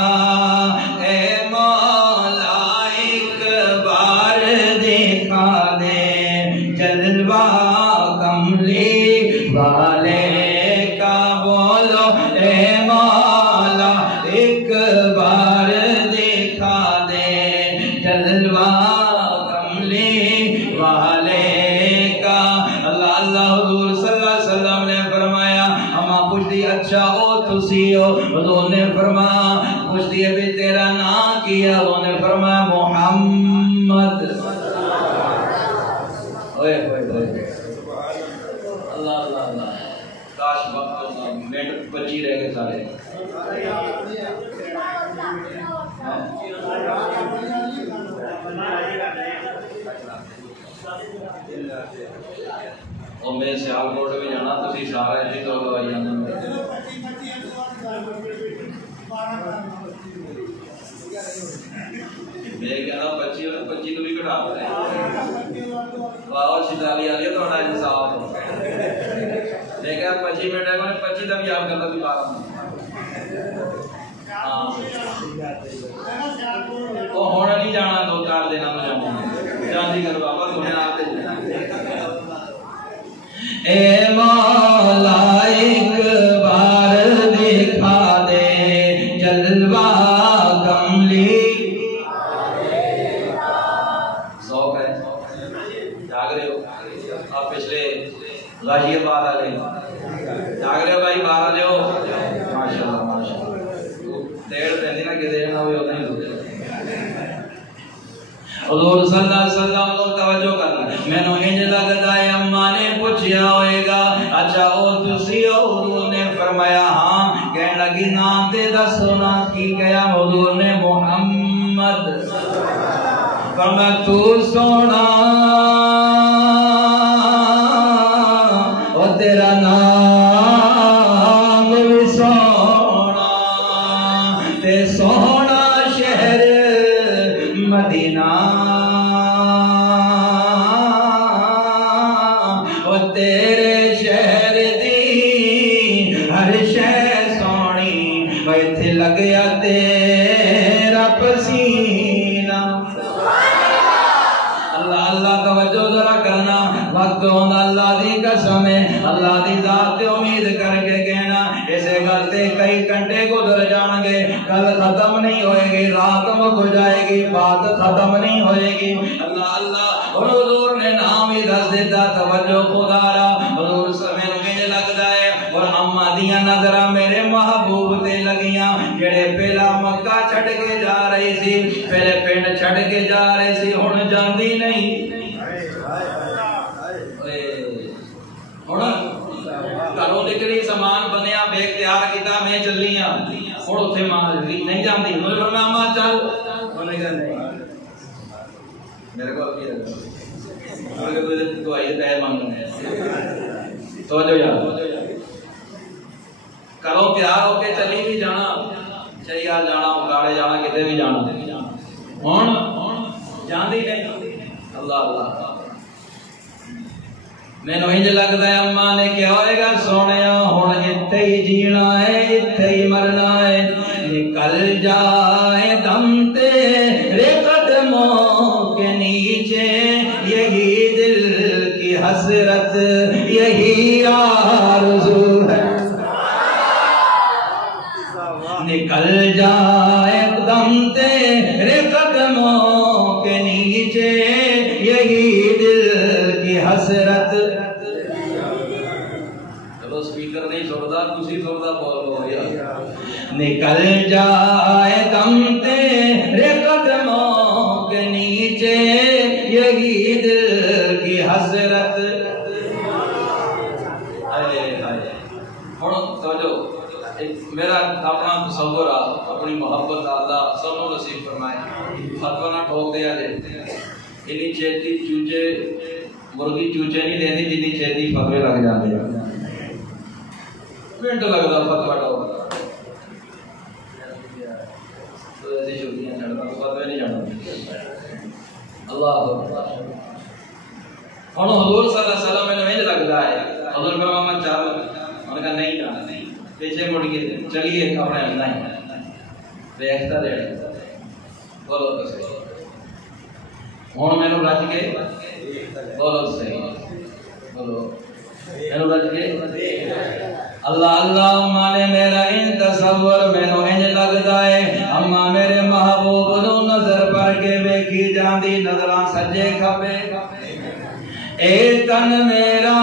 اے مولا ایک بار دکھا دے جلوہ کملی والے کا بولو اے مولا ایک بار دکھا دے جلوہ کملی والے کا اللہ اللہ حضور صلی اللہ علیہ وسلم نے فرمایا اما پوچھتی اچھا او تسی ہو حضور نے فرمایا پوچھتی ابھی تیرا نام کیا حضور نے فرمایا محمد اوئے اوئے اوئے اللہ اللہ اللہ کاش وقت منٹ بچی رہ گئے سارے اور میں سیال کوٹ بھی جانا تسی سارا ایسی تو لوائی جانا میں کہنا پچی تو بھی کٹا رہے ہیں واہ شدالی آ رہی ہے تو اڑا انصاف میں کہا 25 منٹ ہے میں 25 تک یاد کرتا بھی بارہ وہ ہونا نہیں جانا 2-4 دن میں جانا جاندی کر بابا تمہیں آتے اے مولا ایک بار دکھا دے جلوہ کملی ذوق ہے جاگ رہے ہو آپ پچھلے غازی آباد والے جاگ رہے ہو بھائی باہر آ جاؤ حضور صلی اللہ علیہ وسلم کو توجہ کرنا میں نو انج لگدا ہے اماں نے پوچھیا ہوئے گا اچھا او تسی حضور نے فرمایا ہاں کہنے لگی نام تے دسو نا کی کہیا حضور نے محمد فرمایا تو سونا او تیرا نام بھی سونا تے سونا شہر مدینہ او تیرے شہر دی ہر شے سونی ایتھے لگیا تیرا پسینہ اللہ اللہ توجہ ذرا کرنا وقت ہونا اللہ دی قسم ہے اللہ دی ذات تے امید کر کے کہنا اسے گل تے کئی گھنٹے گزر جان گے گل ختم نہیں ہوئے گی رات مک جائے گی بات ختم نہیں ہوئے گی اللہ اللہ اور حضور نے نام ہی دس دیتا توجہ خدا را حضور سمیں مجھے لگتا ہے اور اماں دیاں نظراں میرے محبوب تے لگیاں جڑے پہلا مکہ چھڈ کے جا رہی سی پہلے پنڈ چھڈ کے جا رہی سی ہن جاندی نہیں گھروں نکلی سامان بنیا بیگ تیار کیتا میں چلیاں ہن اوتھے ماں نہیں جاندی انہوں نے فرمایا ماں چل انہوں نے کہا نہیں میرے کو کی رکھا مگر تو دعائی دے پیر مانگنے توجہ یاد کرو تیار ہو کے چلی بھی جانا چلیا جانا اکاڑے جانا کتے بھی جانا ہن جاندی نہیں اللہ اللہ میں نو انج لگدا ہے اماں نے کیا ہوئے گا سونیا ہن ایتھے ہی جینا ہے ایتھے ہی مرنا ہے نکل جائے دم تیرے قدموں کے نیچے یہی دل کی حسرت یہی آرزو ہے نکل جائے دم تیرے قدموں کے نیچے یہی دل کی حسرت چلو سپیکر نہیں چھوڑتا کسی چھوڑتا بولو نکل جائے دم تیرے قدموں کے نیچے یہی دل کی حسرت میرا اپنا تصور اپنی محبت اللہ سنو نصیب فرمائے فتوہ نہ ٹھوک دیا جائے انہی چیتی چوچے مرغی چوچے نہیں دیندی جنہی چیتی فتوے لگ جاندے منٹ لگدا فتوہ ٹھوک تو ایسی شکریاں چھڑتا تو فتوے نہیں جانا اللہ اکبر ہن حضور صلی اللہ علیہ وسلم میں نہیں لگدا ہے حضور فرمایا چل انہوں نے کہا نہیں جانا نہیں پیچھے مڑ کے چلیے اپنے نہیں دیکھتا دے بولو تو صحیح ہوں میں رج کے بولو صحیح بولو میں رج کے اللہ اللہ مانے میرا ان تصور میں انج لگتا ہے اما میرے محبوب نو نظر پر کے ویکھی جاندی نظراں سجے کھبے اے تن میرا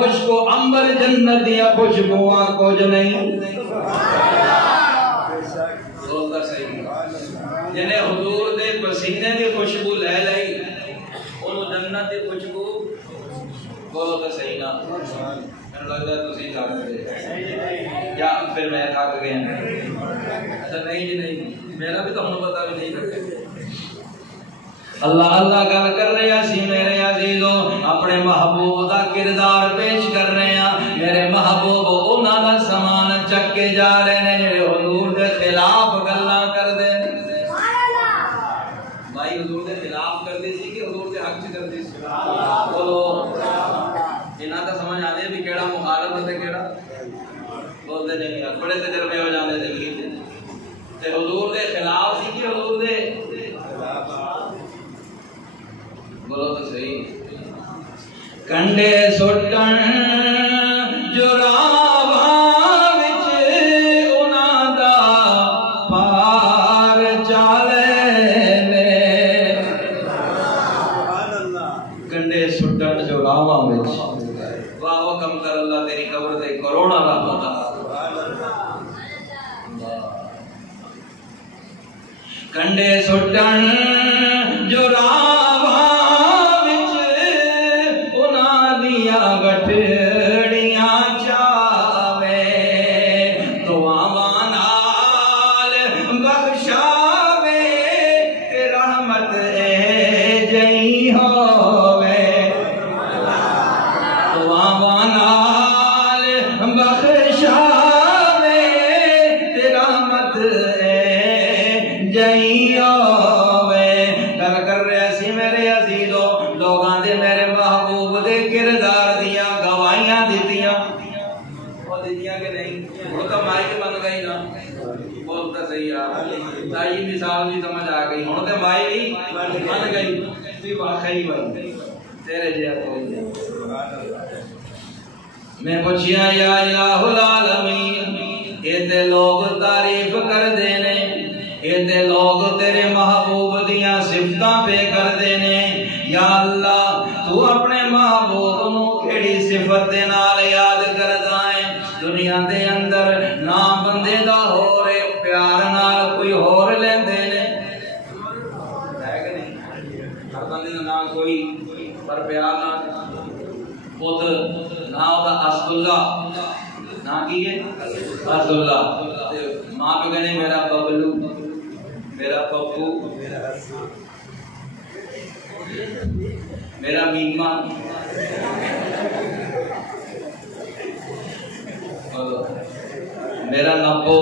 خوشبو امبر جنت دیا خوشبواں کچھ نہیں بولتا صحیح جنہیں حضور دے پسینے دی خوشبو لے لئی انہوں جنت دی خوشبو بولتا صحیح نا میں لگتا ہے تسی تھک گئے یا پھر میں تھک گئے اچھا نہیں جی نہیں میرا بھی تو ہمیں پتا بھی نہیں کرتے اللہ اللہ گل کر رہے ہیں سی میرے عزیزوں اپنے محبوب دا کردار پیش کر رہے ہیں میرے محبوب انہاں دا سامان چک کے جا رہے ہیں جڑے حضور دے خلاف گلاں کر دے بھائی حضور دے خلاف کر دی سی کہ حضور دے حق چ کر دی سی بولو انہاں دا سمجھ آ بھی کیڑا مخالف تے کیڑا بولتے نہیں بڑے تجربے ہو جاندے زندگی تے حضور دے خلاف سی کہ حضور دے بولو تو صحیح کنڈے سٹن جراواں وچ انہاں دا پار چالے نے کنڈے سٹن جراواں وچ واہ واہ کم کر اللہ تیری قبر تے کروڑا رحمت کنڈے سٹن جراواں گٹڑیاں چاوے دعاواں نال بخشاوے تے رحمت اے جئی ہووے دعاواں نال بخشاوے تے رحمت اے جئی ہووے گل کر رہے سی میرے عزیزو لوگاں دے میرے محبوب دے کردار دیتیاں کہ نہیں وہ تو مائک بن گئی نا بولتا صحیح ہے تائی مثال بھی سمجھ آ گئی ہوں تو مائی بھی بن گئی بھی واقعی بن تیرے جہاں کوئی میں پوچھیا یا الہ العالمین یہ لوگ تعریف کر دینے یہ لوگ تیرے محبوب دیاں صفتاں پہ کر دینے یا اللہ تو اپنے محبوب نو کیڑی صفت دے نال یاد کردا ہے دنیا دے اندر نام بندے دا ہو رے پیار نال کوئی ہور لیندے نے ہے کہ نہیں ہر بندے دا نام کوئی پر پیار نال پوت نام دا اسد اللہ نام کی ہے اسد اللہ ماں کو کہنے میرا ببلو میرا پپو میرا میما میرا نبو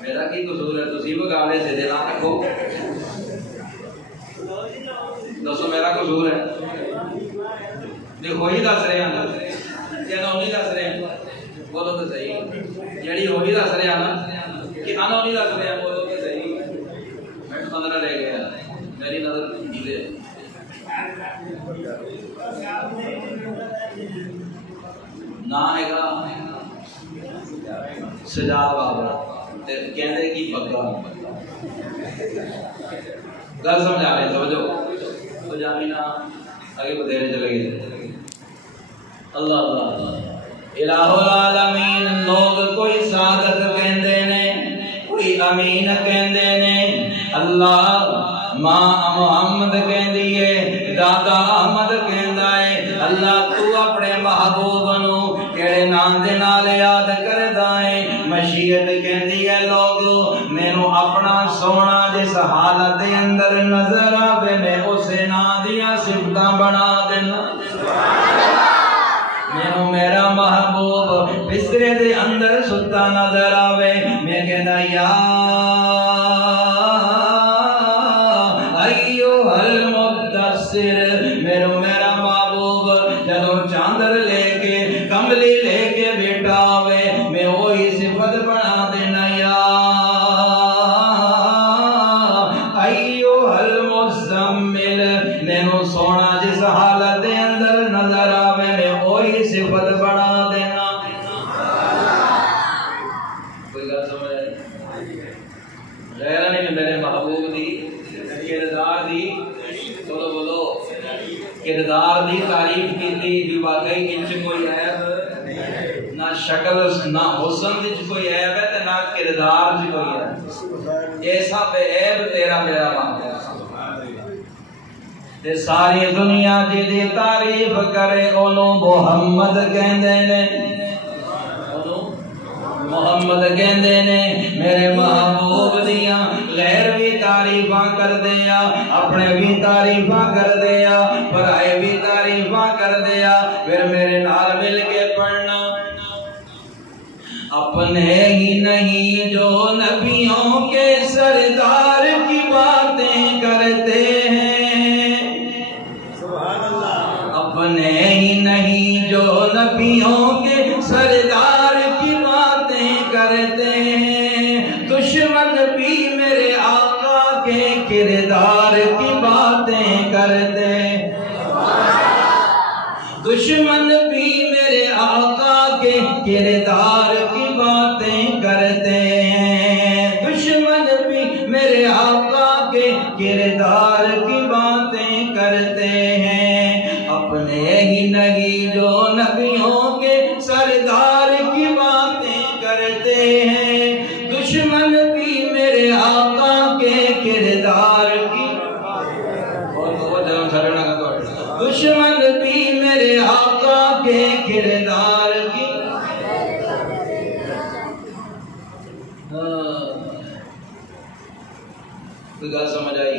میرا کی قصور ہے تسی بگاڑے سے دے نہ رکھو دسو میرا قصور ہے دیکھو ہی دس رہے ہیں کہ انہوں نہیں دس رہے ہیں بولو تو صحیح جڑی ہوئی دس رہے ہیں نا کہ انہوں نہیں دس رہے ہیں بولو تو صحیح میں تو 15 رہ گیا میری نظر جیلے نہ ہے گا سجاد بابا کہنے کی پکا گل سمجھا رہے سمجھو تو جامینہ آگے بدھیرے چلے گئے اللہ اللہ الہ العالمین لوگ کوئی صادق کہندے نے کوئی امین کہندے نے اللہ ماں محمد کہندی ہے دادا احمد کہندا ہے اللہ تو اپنے محبوب نو کیڑے نام دے نال یاد کردا ہے مشیت کہندی ہے لوگ مینوں اپنا سونا جس حالت دے اندر نظر آوے میں اسے نام دیاں صفتاں بنا دینا مینوں میرا محبوب بسترے دے اندر ستا نظر آوے میں کہندا یا میرا محبوب جدو چاندر لے کے کملی لے کے بیٹا ہوئے میں وہی صفت بنا دینا یا ایوہ المزمل مینوں سونا جس حالت دے اندر نظر آوے میں وہی صفت بنا دینا کوئی گل سمجھ غیر نہیں میرے محبوب دی کردار دی بولو بولو کردار دی تعریف کی تھی واقعی انچ کوئی عیب نہ شکل نہ حسن دی کوئی عیب ہے تے نہ کردار دی کوئی عیب ایسا بے عیب تیرا میرا مانگا تے ساری دنیا دی تعریف کرے اونوں محمد کہندے نے محمد کہندے نے میرے محبوب دیاں غیر بھی تعریفاں کر دیا اپنے بھی تعریفاں کر دیا پرائے بھی تعریفاں کر دیا پھر میرے نال مل کے پڑھنا اپنے ہی نہیں جو نبیوں کے سردار کی باتیں کرتے ہیں سبحان اللہ اپنے ہی نہیں جو نبیوں کے سردار کی باتیں کرتے ہیں دشمن بھی میرے آقا کے کردار کی باتیں کرتے ہیں دشمن بھی میرے آقا کے کردار کی باتیں کرتے ہیں دشمن بھی میرے آقا کے کردار کی باتیں کرتے ہیں اپنے ہی نہیں جو نبیوں کے سردار کی باتیں کرتے ہیں دشمن بھی میرے آقا کے کردار کی دشمن بھی میرے آقا کے کردار کی گل سمجھ آئی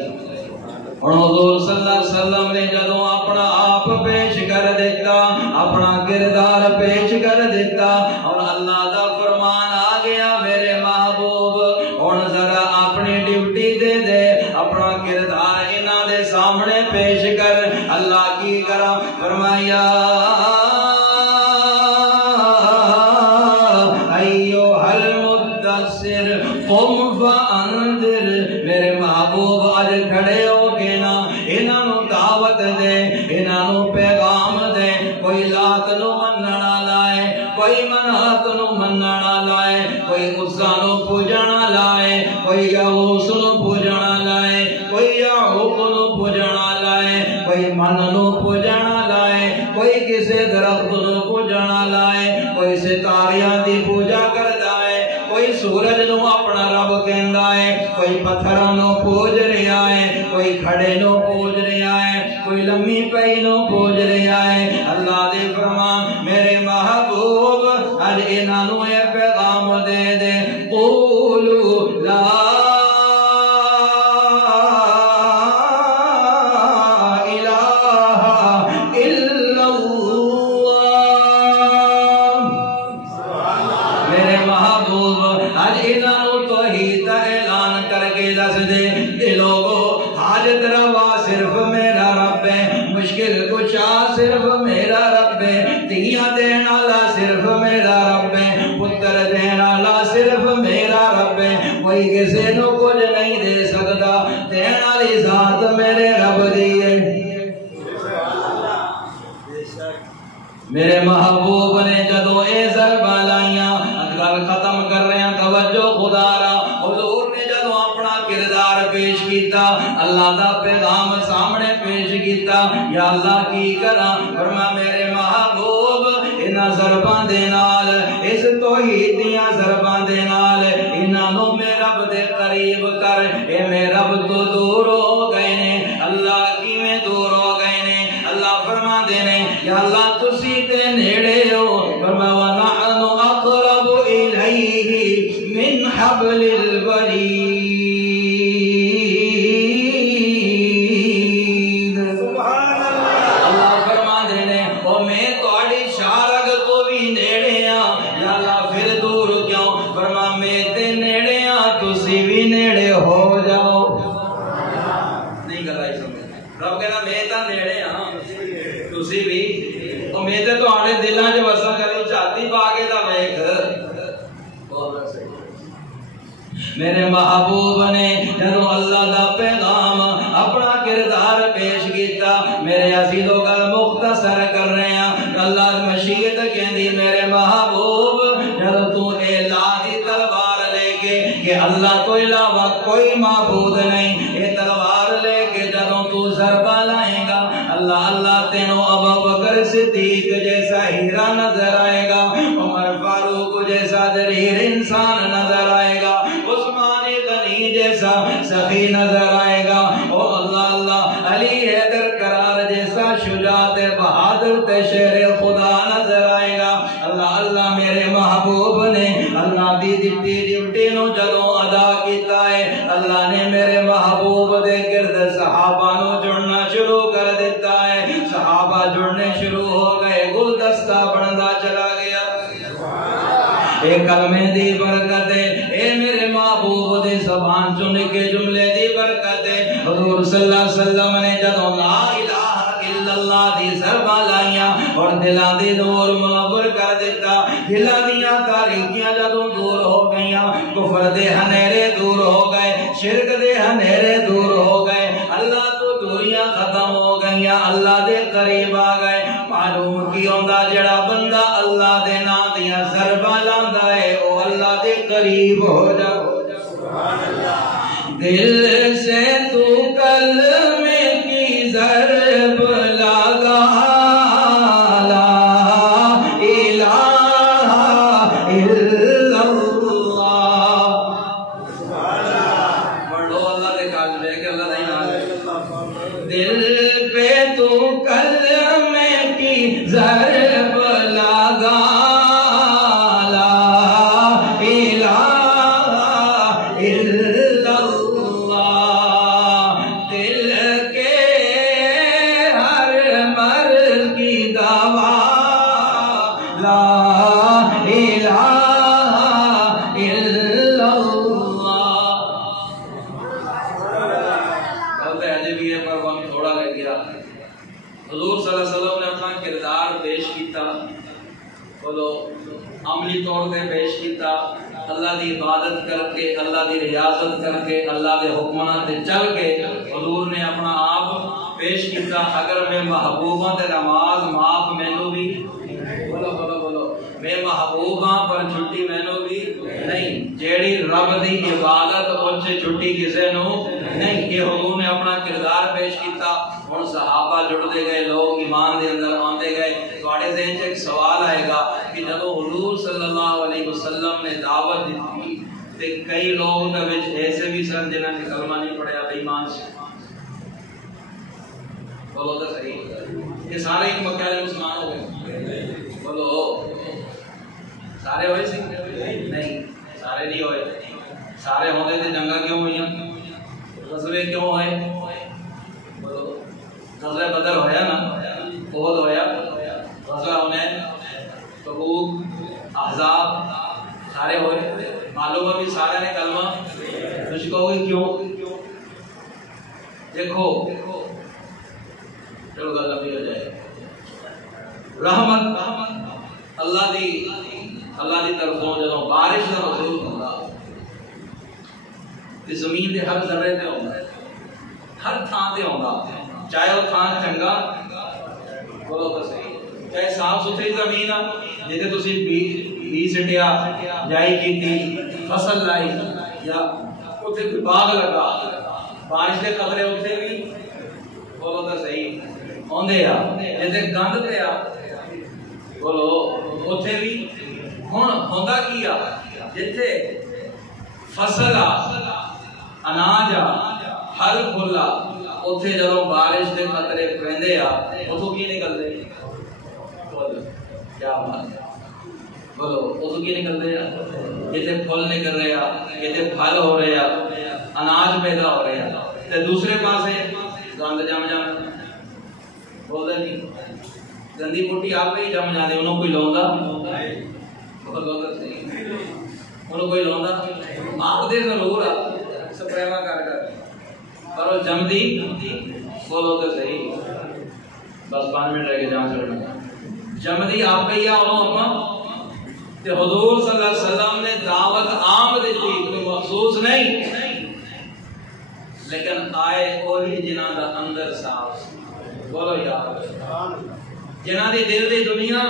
اور حضور صلی اللہ علیہ وسلم نے جدوں اپنا آپ پیش کر دیتا اپنا کردار پیش کر دیتا اور اللہ دا فرمان آ گیا میرے محبوب اور ذرا اپنی ڈیوٹی دے دے اپنا کردار انہاں دے سامنے پیش کر اللہ کی کرا فرمایا ایھا المدثر قم فانذر میرے محبوب آج کھڑے ہو کے نا انہاں نو دعوت دے انہاں نو پیغام دے کوئی لات نو مننا لائے کوئی منات نو مننا لائے کوئی عزا نو پوجنا لائے کوئی یغوث نو پوجنا لائے کوئی یعوق نو پوجنا لائے کوئی من نو پوجنا لائے کوئی کسی درخت نو پوجنا لائے کوئی ستاریاں دی پوجا کردا ہے کوئی سورج نو اپنا رب کہندا ہے کوئی پتھراں نو پوج رہا ہے کوئی کھڑے نو پوج رہا ہے کوئی لمبی پئی نو پوج رہا ہے اللہ دے فرمان میرے محبوب اج انہاں نو اے پیغام دے دے قولوا لا صرف میرا رب ہے تیاں دین والا صرف میرا رب ہے پتر دین والا صرف میرا رب ہے کوئی کسی نو کچھ نہیں دے سکتا دین والی ذات میرے رب دی ہے میرے محبوب نے جدو اے ضربہ لائیاں گل ختم کر رہے ہیں توجہ خدا را حضور نے جدو اپنا کردار پیش کیتا اللہ دا پیغام سامنے پیش کیتا یا اللہ کی کرا فرما میرے محبوب انہاں ضرباں دے نال اس توحید دیاں ضرباں دے نال انہاں نو میرے رب دے قریب کر اے میرے رب تو دور ہو گئے نے اللہ کیویں دور ہو گئے نے اللہ فرما دے نے یا اللہ تسی تے نیڑے ہو فرما ونحن اقرب الیہ من حبل الورید سبحان اللہ اللہ فرما دے نے او میں تہاڈی شارگ تو بھی نیڑے ہاں یا اللہ پھر دور کیوں فرما میں تے نیڑے ہاں تسی بھی نیڑے ہو جاؤ نہیں گل آئی سمجھ رب کہنا میں تا نیڑے ہاں تسی بھی امید ہے تہاڈے دلاں 'چ وسا کری چھاتی پا کے تا ویکھ میرے محبوب نے جدو اللہ دا پیغام اپنا کردار پیش کیتا میرے عزیزو گل مختصر کر رہے ہیں اللہ مشیت کہندی میرے محبوب جدو تو اے لاہی تلوار لے کے کہ اللہ تو علاوہ کوئی معبود نہیں اے تلوار لے کے جدو تو ضربہ لائے گا اللہ اللہ تے جیسا ہیرا نظر آئے گا، عمر فاروق جیسا دلیر انسان نظر آئے گا، عثمان غنی جیسا سخی نظر آئے گا، او اللہ اللہ، علی حیدر کرار جیسا شجاعت بہادر تے شیر خدا نظر آئے گا۔ اللہ اللہ میرے محبوب نے اللہ دی دتی ڈیوٹی نو جدوں ادا کیتا ہے، اللہ نے میرے محبوب دے گرد صحابہ نو جڑنا شروع کر دیتا ہے، صحابہ جڑنے شروع ہو گئے، گلدستہ بندا چلا گیا۔ اے کلمے دی برکت ہے، اے میرے محبوب دی زبان چن کے جملے دی برکت ہے۔ حضور صلی اللہ علیہ وسلم نے جدوں لا الہ الا اللہ دی ضربہ لائیاں اور دلاں دی نور منور کر دیتا، دلاں دیاں تاریکیاں جدوں دور ہو گئیاں، کفر دے ہنیرے دور ہو گئے، شرک دے ہنیرے دور ہو گئے، اللہ تو دوریاں ختم ہو گئیاں، اللہ دے قریب آ گئے۔ معلوم کی ہوندا جڑا بندہ اللہ دے نام دیاں ضربہ لاندا ہے او اللہ دے قریب ہو جا۔ دل سے تو کلمے کی ضرب لگا، لا الہ الا اللہ، پڑھو اللہ دے کلمے کہ اللہ نہیں نام، دل پہ تو کلمے کی ضرب لگا، لا الہ الا اللہ، دل کے ہر مرض کی دوا، لا الہ الا اللہ۔ بہت عجیب ہے پر وقت تھوڑا رہ گیا۔ حضور صلی اللہ علیہ وسلم نے اپنا کردار پیش کیتا، بولو عملی طور پہ پیش کیتا، اللہ دی عبادت کر کے، اللہ دی ریاضت کر کے، اللہ دے حکماں تے چل کے حضور نے اپنا آپ پیش کیتا۔ اگر میں محبوباں تے نماز معاف مینوں بھی، بولو بولو بولو، میں محبوباں پر چھٹی مینوں بھی نہیں، جیڑی رب دی عبادت اونچے چھٹی کسے نو نہیں۔ یہ حضور نے اپنا کردار پیش کیتا۔ ہن صحابہ جڑتے گئے، لوگ ایمان دے اندر آندے گئے۔ تواڈے ذہن چ ایک سوال آئے گا کہ جدوں حضور صلی اللہ علیہ وسلم نے دعوت دیتی تے کئی لوگ دے وچ ایسے بھی سن جنہاں نے کلمہ نہیں پڑھیا، بے ایمان سے، بولو تو صحیح، یہ سارے ایک مکہ والے مسلمان ہو گئے، بولو سارے ہوئے سی نہیں، سارے نہیں ہوئے، سارے ہوندے تے جنگاں کیوں ہوئیاں، غزوے کیوں ہوئے، بولو غزوہ بدر ہویا نا، احد ہویا، غزوہ حنین، تبوک، احزاب، سارے ہوئے، معلوم ہے بھی سارے نے کلمہ کچھ کہو گے کیوں؟ دیکھو چلو گل لمبی ہو جائے، رحمت اللہ دی طرفوں جدوں بارش کا نزول ہوندا تے زمین دے ہر ذرے تے ہوندا ہے، ہر تھان تے ہوندا، چاہے وہ تھان چنگا، بولو تو صحیح، چاہے صاف ستھری زمین آ جتے تسی بی سٹیا، جائی کیتی، فصل لائی، یا اتنے کوئی باغ لگا، بارش کے قطرے اتنے بھی، بولو تو صحیح آندے آ، جتے گند تے آ، بولو اتنے بھی، ہن ہوندا کی آ، جتے فصل آ، اناج آ، پھل پھل آ، اتنے جدوں بارش کے قطرے پیندے آ، اتوں کی نکلدے؟ کیا بات ہے، بولو اتوں کی نکلدے آ؟ جتے پھل نکل رہے آ، جتے پھل ہو رہے آ، اناج پیدا ہو رہے آ، تے دوسرے پاسے گند جم جم، بولدے نہیں، گندی مٹی آپ ہی جم جاندے، انہوں کوئی لاوندا؟ بولو تو صحیح، انہوں کوئی لاوندا؟ ماردے ضرور آ، سپریواں کر کر، پر وہ جمدی، بولو تو صحیح، بس 5 منٹ رہ کے جام چڑھنا، جمدی آپ ہی آ، انہوں اپنا، تے حضور صلی اللہ علیہ وسلم نے دعوت عام دیتی، کوئی مخصوص نہیں، لیکن آئے وہی جنہاں دا اندر صاف، بولو یار، جنہاں دی دل دی دنیا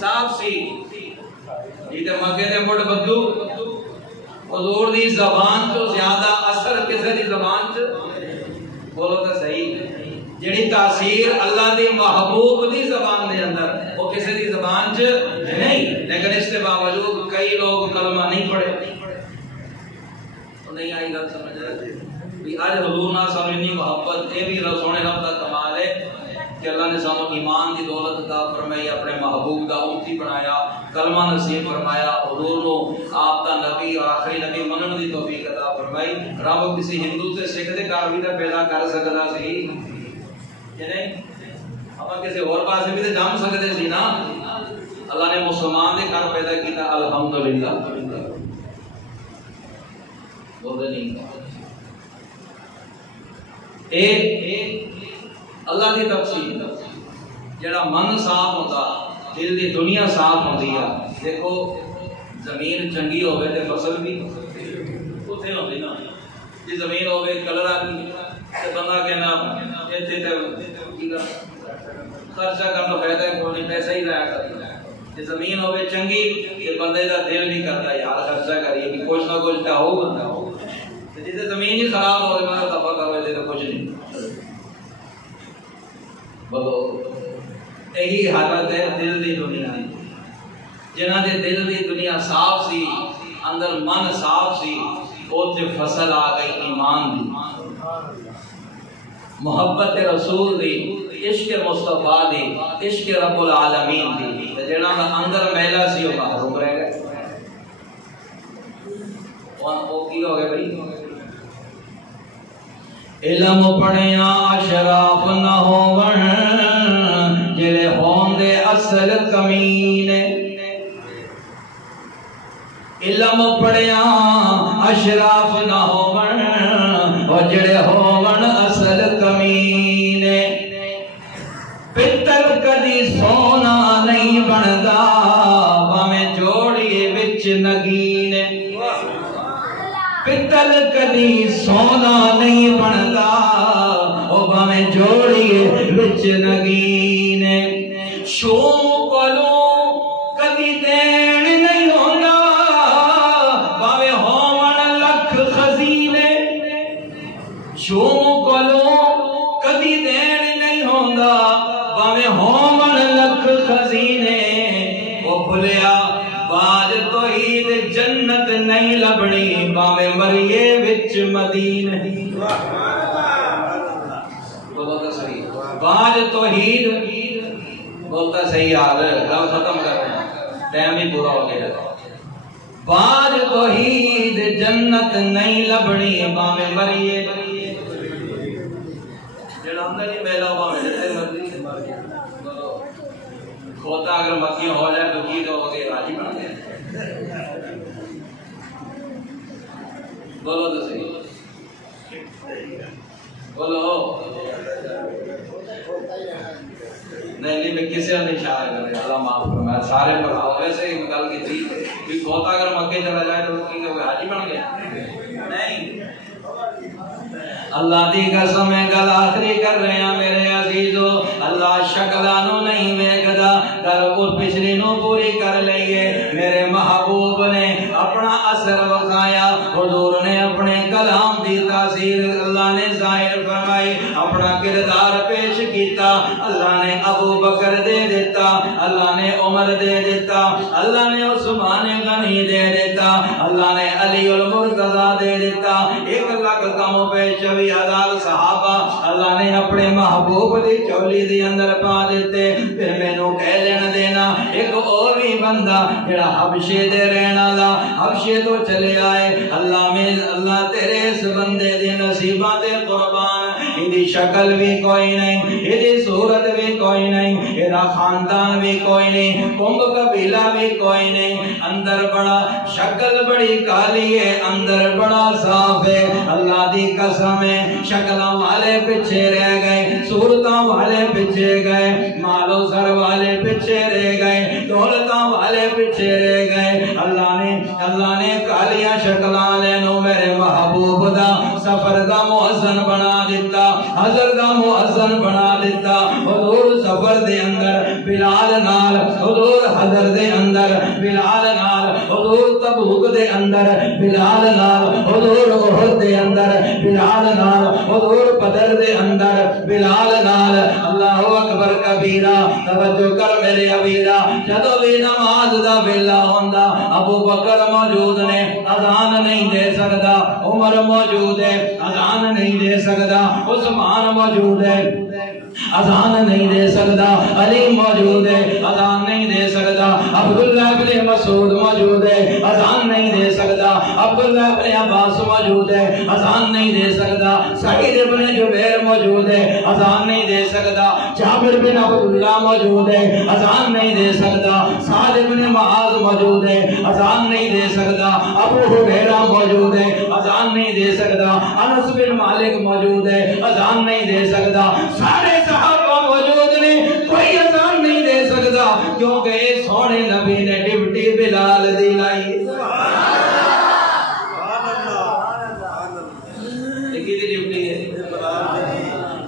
صاف سی، یہ تے مکے دے مڑ بدو، حضور دی زبان تو زیادہ اثر کسے دی زبان چ، بولو تو صحیح، جڑی تاثیر اللہ دی محبوب دی زبان دے اندر چ نہیں، لیکن اس کے باوجود کئی لوگ کلمہ نہیں پڑھے. نہیں آئی گل سمجھ رہے بھی اج حضور نال سانو اتنی محبت، یہ بھی سونے رب کا کمال ہے کہ اللہ نے سانو ایمان دی دولت عطا فرمائی، اپنے محبوب دا امتی بنایا، کلمہ نصیب فرمایا، حضور نو آپ دا نبی اور آخری نبی منن دی توفیق عطا فرمائی. رب کسی ہندو تے سکھ دے گھر بھی تے پیدا کر سکدا سی کہ نہیں؟ اپا کسی اور پاسے بھی تے جم سکدے سی نا. اللہ نے مسلمان دے گھر پیدا کیتا، الحمدللہ. بولتے نہیں اللہ دی تفصیل جڑا من صاف ہوتا، دل دی دنیا صاف ہوتی ہے. دیکھو زمین چنگی ہوئے تے فصل بھی اتنے ہوتی نا. جی زمین ہوئے کلر آ تے بندہ کہنا اتنے تے خرچہ کرنا فائدہ ہے کوئی نہیں، پیسہ ہی ضائع کرتا. جی زمین ہوئے چنگی تے بندے دا دل نہیں کرتا یار خرچہ کریے کہ کچھ نہ کچھ تو ہوگا. جیسے زمین ہی خراب ہو گئی میں دفعہ کرو تو کچھ نہیں. بولو یہی حالت ہے دل دی دنیا دی. جنہاں دے دل دی دنیا صاف سی، اندر من صاف سی، اوتے فصل آ گئی ایمان دی، محبت رسول دی، عشق مصطفیٰ دی، عشق رب العالمین دی. جنہاں دا اندر میلا سی وہ محروم رہ گئے. وہ کی ہو گئے بھائی؟ علم پڑھیا اشراف نہ ہون جڑے ہون دے اصل کمینے. علم پڑھیا اشراف نہ ہون اور جڑے ہون اصل کمینے. پتر کدی سونا نہیں بندا بھاویں جوڑی وچ نگینے. پتل کدی سونا نہیں بندا او بھاویں جوڑی وچ نگینے. شوم کولوں کدی دین نہیں ہوندا بھاویں ہون لکھ خزینے. شوم کولوں کدی دین نہیں ہوندا بھاویں ہون لکھ خزینے. او بھلیا باج توحید جنت نہیں لبنی باویں مریے وچ مدینے. بولتا صحیح باج توحید بولتا صحیح یاد گل ختم کر رہے ہیں ٹائم ہی پورا ہو گیا. باج توحید جنت نہیں لبنی باویں مریے. جڑا ہوندا جی میلا باویں جتے مرضی کھوتا اگر مکھی ہو جائے تو کی دو گے راضی بن گئے. بولو تو صحیح بولو. نہیں میں کسی نے اشارہ کر رہا اللہ معاف فرمائے سارے پر آؤ. ویسے ہی گل کی تھی کہ کھوتا اگر مکے چلا جائے تو کی دو گے حاجی بن گیا. نہیں اللہ دی قسم ہے گل آخری کر رہے ہیں میرے عزیزو. اللہ شکلانو نہیں ویکھدا گل اور پچھلی نو پوری کر لئیے. میرے محبوب نے اپنا اثر وکھایا، حضور نے اپنے کلام دی تاثیر اللہ نے ظاہر فرمائی، اپنا کردار پیش کیتا. اللہ نے ابو بکر دے دیتا، اللہ نے عمر دے دیتا، اللہ نے عثمان غنی دے دیتا، اللہ نے علی المرتضی دے دیتا. 1 لاکھ کم پیش 20,000 صحابہ اللہ نے اپنے محبوب دی چولی دی اندر پا دیتے. پھر میں نو کہہ لینا دینا ایک اور بھی بندہ جڑا حبشے دے رہنا لا حبشے تو چلے آئے. اللہ تیرے اس بندے دے نصیبہ دے قربان. ایدی شکل بھی کوئی نہیں، ایدی صورت بھی کوئی نہیں، ایدہ خاندان بھی کوئی نہیں، کنگ قبیلہ بھی کوئی نہیں. اندر بڑا شکل بڑی کالی ہے، اندر بڑا صاف ہے. اللہ دی قسم ہے شکلوں والے پیچھے رہ گئے، صورتوں والے پیچھے گئے، مال و زر والے پیچھے رہ گئے، دولتوں والے پیچھے رہ گئے. اللہ نے کالیاں شکلاں لینو میرے محبوب دا سفر دا مؤذن بنا دیتا، حضر دا مؤذن بنا دیتا. حضور سفر دے اندر بلال نال، حضور حضر دے اندر بلال نال، حضور تبوک دے اندر بلال نال، حضور احد دے اندر بلال نال، حضور بدر دے اندر بلال نال. اللہ اکبر کبھی اسیرا توجہ کر میرے ابیرا جدو بھی نماز دا ویلا ہوندا ابو بکر موجود نے اذان نہیں دے سکتا عمر موجود ہے اذان نہیں دے سکتا عثمان موجود ہے اذان نہیں دے سکتا علی موجود ہے اذان نہیں دے سکتا عبداللہ بن مسعود موجود ہے اذان نہیں دے سکتا عبداللہ بن عباس موجود ہے اذان نہیں دے سکتا سعید بن جبیر موجود ہے اذان نہیں دے سکتا جابر بن عبداللہ موجود ہے اذان نہیں دے سکتا سعد بن معاذ موجود ہے اذان نہیں دے سکتا ابو ہریرہ موجود ہے اذان نہیں دے سکتا انس بن مالک موجود ہے اذان نہیں دے سکتا سارے صحابہ موجود نے کوئی اذان نہیں دے سکتا کیونکہ سونے نبی نے ڈپٹی بلال دی لائی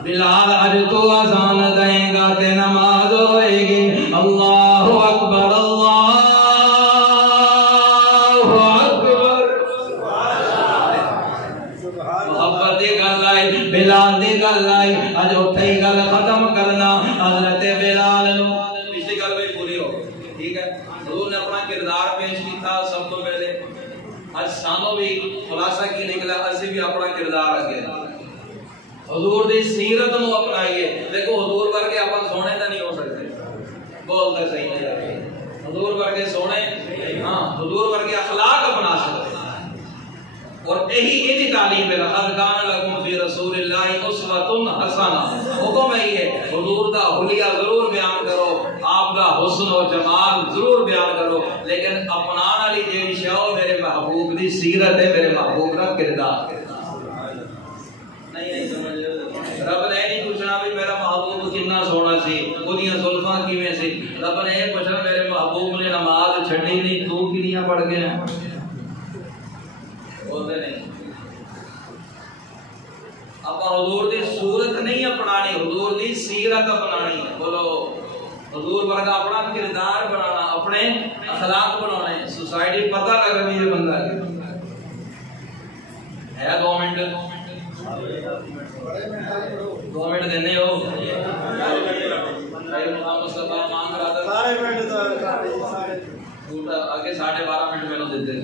بلال اج تو اذان دیں گا تے نماز ہوئے گی اللہ اکبر اللہ اکبر محبت دی گل آئی بلال دی گل آئی اج اوتھے ہی گل ختم کرنا حضرت بلال نو پچھلی گل بھی پوری ہو ٹھیک ہے حضور نے اپنا کردار پیش کیتا سب تو پہلے اج سانو بھی خلاصہ کی نکلا اسی بھی اپنا کردار اگے حضور دی سیرت نو اپنائیے دیکھو حضور ورگے اپن سونے تا نہیں ہو سکتے بولتا صحیح نہیں حضور ورگے سونے ہاں حضور ورگے اخلاق اپنا سکتے اور یہی تعلیم ہے لقد کان لکم فی رسول اللہ اسوۃ حسنہ حکم ہے حضور دا حلیہ ضرور بیان کرو آپ دا حسن و جمال ضرور بیان کرو لیکن اپنان والی جیڑی شے میرے محبوب دی سیرت ہے میرے محبوب دا کردار نہیں سمجھ رب نے نہیں پوچھنا بھی میرا محبوب کتنا سونا سی اودیاں زلفاں کیویں سی رب نے یہ پوچھنا میرے محبوب نے نماز چھڈی نہیں تو کتنیاں پڑھ گیا بولتے نہیں اپا حضور دی صورت نہیں اپنانی حضور دی سیرت اپنانی بولو حضور ورگا اپنا کردار بنانا اپنے اخلاق بنانے سوسائٹی پتہ لگ رہی ہے بندہ ہے 2 منٹ 2 منٹ دینے ہو آگے 12.5 منٹ میں دیتے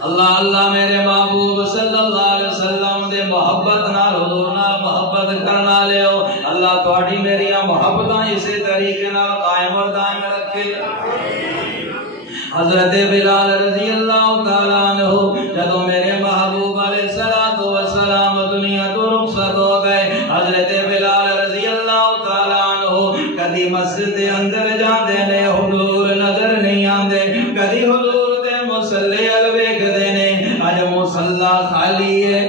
اللہ اللہ میرے محبوب صلی اللہ علیہ وسلم دے محبت نال حضور نال محبت کرنا لیو اللہ تواڈی میری محبتاں اسی طریقے نال قائم اور دائم رکھے حضرت بلال رضی اللہ تعالی عنہ جدوں میرے محبوب علیہ الصلوۃ والسلام دنیا تو رخصت ہو گئے حضرت بلال رضی اللہ تعالی عنہ کدی مسجد دے اندر جاندے نے حضور نظر نہیں آندے کدی حضور دے مصلی ال ویکھدے نے اج مصلا خالی ہے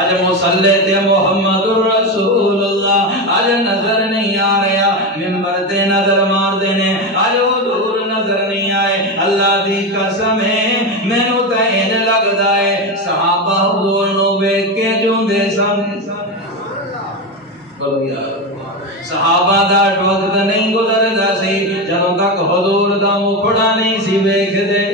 اج مصلی تے محمد رسول اللہ اج نظر نہیں آ رہا منبر تے نظر مار دے نے اج حضور نظر نہیں آئے اللہ دی قسم ہے مینوں تے این لگدا ہے صحابہ حضور نو ویکھ کے جوندے سن بولو یار صحابہ دا وقت نہیں گزردا سی جدوں تک حضور دا مکھڑا نہیں سی ویکھدے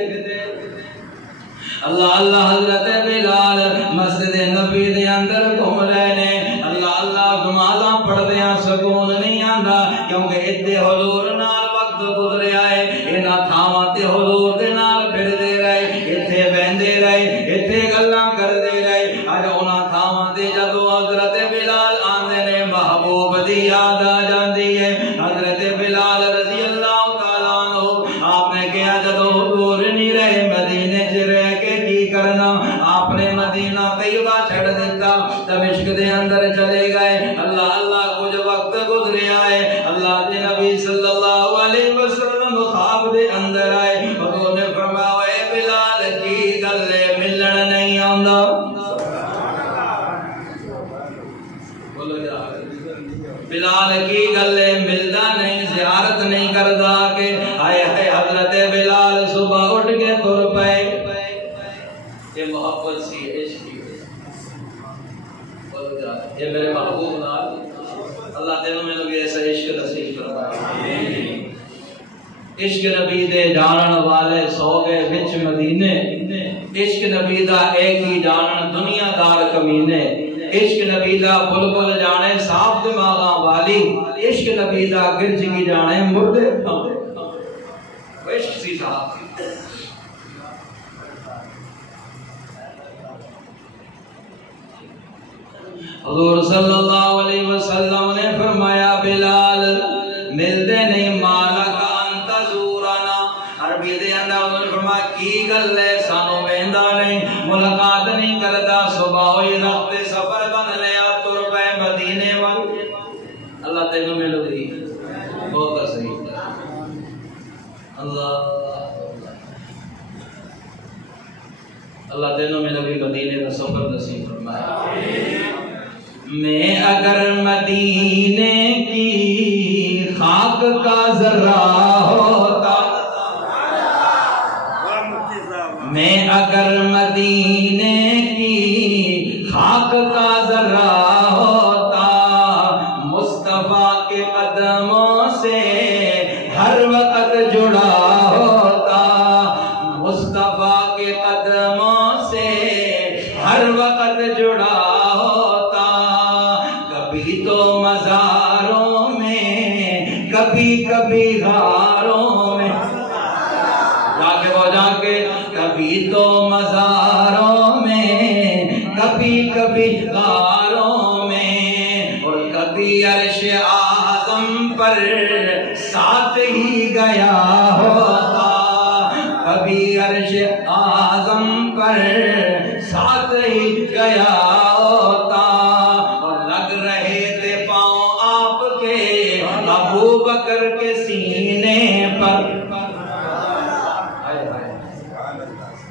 اللہ اللہ حضرت بلال مسجد نبی دے اندر گھوم رہے نے اللہ اللہ نمازاں پڑھدیاں سکون نہیں آندا کیونکہ ایتھے حضور نال وقت گزریا ہے انہاں تھاواں تے حضور دے نال پھردے رہے ایتھے بہندے رہے ایتھے گلاں کردے رہے اج انہاں تھاواں تے جدوں حضرت بلال آندے نے محبوب دی یاد آ جاندی ہے حضرت بلال رضی اللہ تعالی عنہ آپ نے کہا جدوں حضور نہیں رہے مدینے چ رہ کے کی کرنا آپ نے مدینہ طیبہ چھڑ دیتا دمشق دے اندر چلے گئے اللہ اللہ کچھ وقت گزریا ہے اللہ دے نبی صلی اللہ علیہ وسلم خواب دے اندر آئے حضور نے فرمایا اے بلال کی گل ملن نہیں آندا بولو یار بلال کی گل ملدا نہیں زیارت نہیں کردا کہ ہائے ہائے حضرت بلال صبح اٹھ کے تر پئے یہ محبت سی عشق کی یہ میرے محبوب نال اللہ تینوں میں بھی ایسا عشق نصیب فرمائے عشق نبی دے جانن والے سو گئے وچ مدینے عشق نبی دا ایک ہی جانن دنیا دار کمینے عشق نبی دا بلبل جانے صاف دماغاں والی عشق نبی دا گرج کی جانے مردے عشق سی صاحب حضور صلی اللہ علیہ وسلم نے فرمایا بلال ملتے نہیں مالا کا انتا زورانا عربی دے اندر انہوں نے فرمایا کی گل ہے سانو بیندہ نہیں ملاقات نہیں کرتا صبح ہوئی رخت سفر بن لیا تر پہ مدینے وال اللہ تینوں ملو دی بہت صحیح اللہ تینوں ملو دی مدینے کا سفر نصیب فرمایا میں اگر مدینے کی خاک کا ذرہ ہوتا میں اگر مدینے کی خاک کا ذرہ ہوتا مصطفیٰ کے قدموں سے ہر وقت جڑا ہوتا مصطفیٰ کے قدموں سے ہر وقت جڑا مزاروں میں کبھی کبھی غاروں میں جا کے کبھی تو مزاروں میں کبھی کبھی غاروں میں اور کبھی عرش اعظم پر ساتھ ہی گیا ہوتا کبھی عرش اعظم پر ساتھ ہی گیا ہوتا ابو بکر کے سینے پر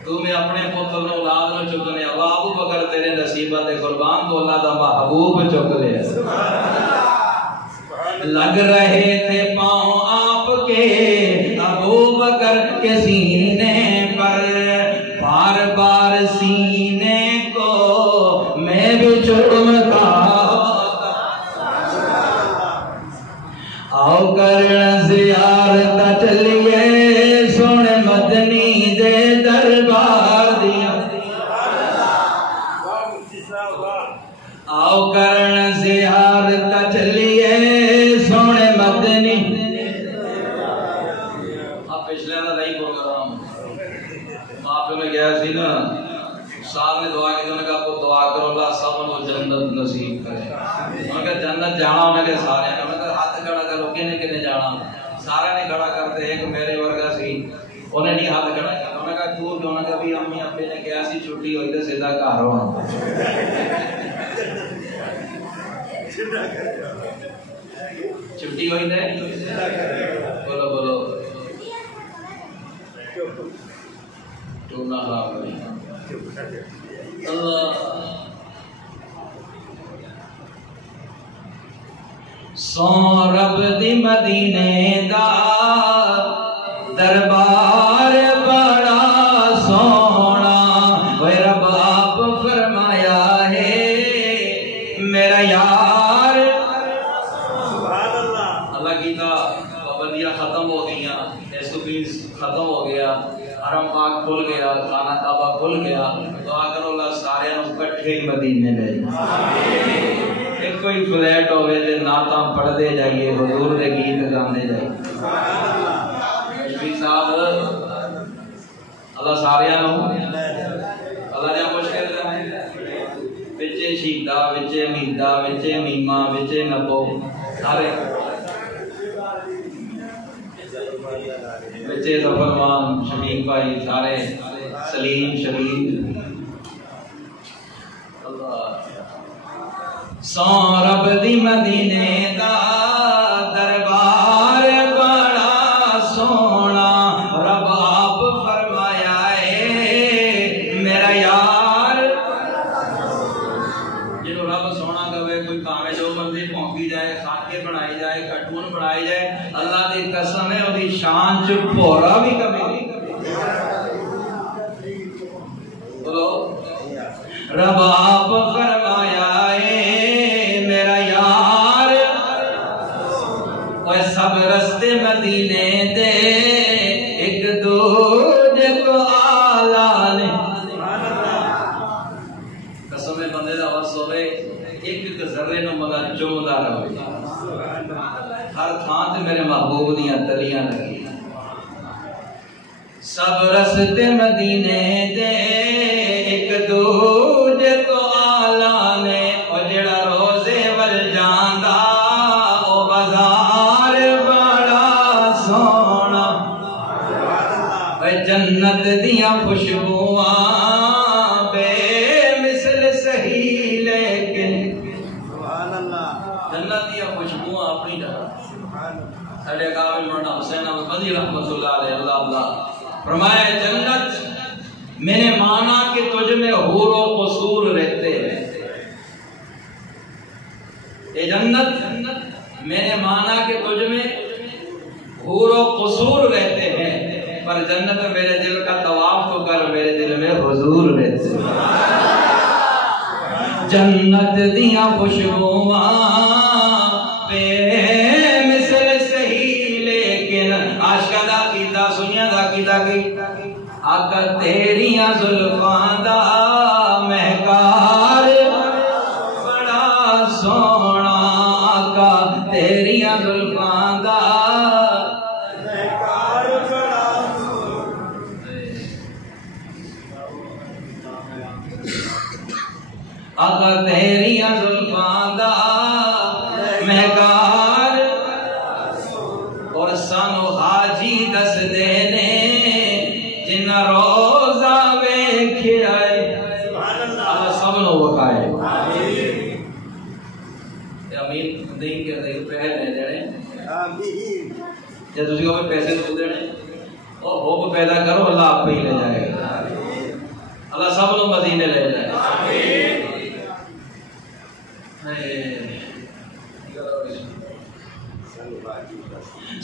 تمہیں اپنے پتر نو اولاد نو چکنے ابو بکر تیرے نصیبت قربان تو اللہ دا محبوب چک لے لگ رہے تھے پاؤں آپ کے ابو بکر کے سینے پر بار بار سینے کو میں بھی چومتا آؤ کرن زیارت چلیے سونے مدنی دے دربار دیا آؤ کرن زیارت چلیے سونے مدنی اب پچھلے دا نہیں پروگرام آپ میں گیا سی نا صاحب نے دعا کی انہوں نے کہا دعا کرو اللہ سب کو جنت نصیب کرے انہوں نے کہا جنت جانا انہوں نے کہا سارے انہوں نے کہا ہاتھ کھڑا کرو کنے کنے جانا سارے نے کھڑا کرتے ایک میرے ورگا سی انہیں نہیں ہاتھ کھڑا کیا انہوں نے کہا کیوں انہوں نے کہا بھی امی ابے نے کہا سی چھٹی ہوئی تو سیدھا گھر ہونا چھٹی ہوئی تے بولو بولو ٹونا خراب ہوئی اللہ سو رب دی مدینے دا دربار بڑا سونا وہ رب آپ فرمایا ہے میرا یار سبحان اللہ اللہ کی تا پابندیاں ختم ہو گئیاں ایسوپیز ختم ہو گیا حرم پاک کھل گیا خانہ کعبہ کھل گیا دعا کرو اللہ سارے کٹھے مدینے لے ایک کوئی فلیٹ ہوئے تے نعتاں پڑھ دے جائیے حضور دے گیت گاندے جائیے شفیق صاحب اللہ سارے اللہ نے خوش کر دیا وچے شیدہ وچے میدہ وچے میمہ وچے نبو سارے بچے ظفرمان شفیق بھائی سارے سلیم شبیر سو رب دی مدینے دا دربار بڑا سونا رب آپ فرمایا ہے میرا یار جنہوں رب سونا کہے کوئی کامے جو بندے پھونکی جائے خاکے بنائی جائے کٹون بنائی جائے اللہ دی قسم ہے وہ دی شان چ پورا بھی کبھی نہیں بولو رب آپ فرمایا ہے میرا یار اور سب رستے مدینے دے ایک دوجے کو آلہ نے قسم بندے دا وصف ہوئے تھان تے میرے محبوب دیاں تلیاں لگی سب رستے مدینے دے ایک دوجے تو آلہ نے او جڑا روزے ول جاندا او بازار بڑا سونا اے جنت دیاں خوشبوئاں بے مثل سہی لیکن جنت دیاں خوشبوئاں اپنی جگہ ساڈے کامل مولانا حسین احمد مدنی رحمۃ اللہ علیہ اللہ اللہ فرمایا جنت میں نے مانا کہ تجھ میں حور و قصور رہتے ہیں یہ جنت میں نے مانا کہ تجھ میں حور و قصور رہتے ہیں پر جنت میرے دل کا طواف تو کر میرے دل میں حضور رہتے ہیں جنت دیاں خوشبوئاں بے مثل سہی لیکن عاشقاں دا عقیدہ سنیا دا عقیدہ کی آقا تیریاں زلفاں دا مہکار بڑا سونا آقا تیریاں زلفاں دا مہکار بڑا آقا تیریاں زلفاں دا مہکار اور سانو حاجی دس دینے جنہ روزہ ویکھیا ہے اللہ سب نو وکھائے امین دین کے دے پہلے دینے آمین جب تسی کو پیسے دو دینے اور ہوپ پیدا کرو اللہ آپ ہی لے جائے گا اللہ سب نو مدینے لے جائے آمین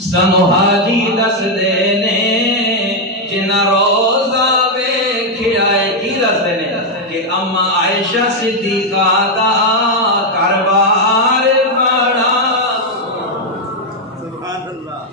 سانو حاجی دس دینے جنہ روزہ ویکھیا ہے کی دس دینے کہ اما عائشہ صدیقہ دا کاروبار بڑا سبحان اللہ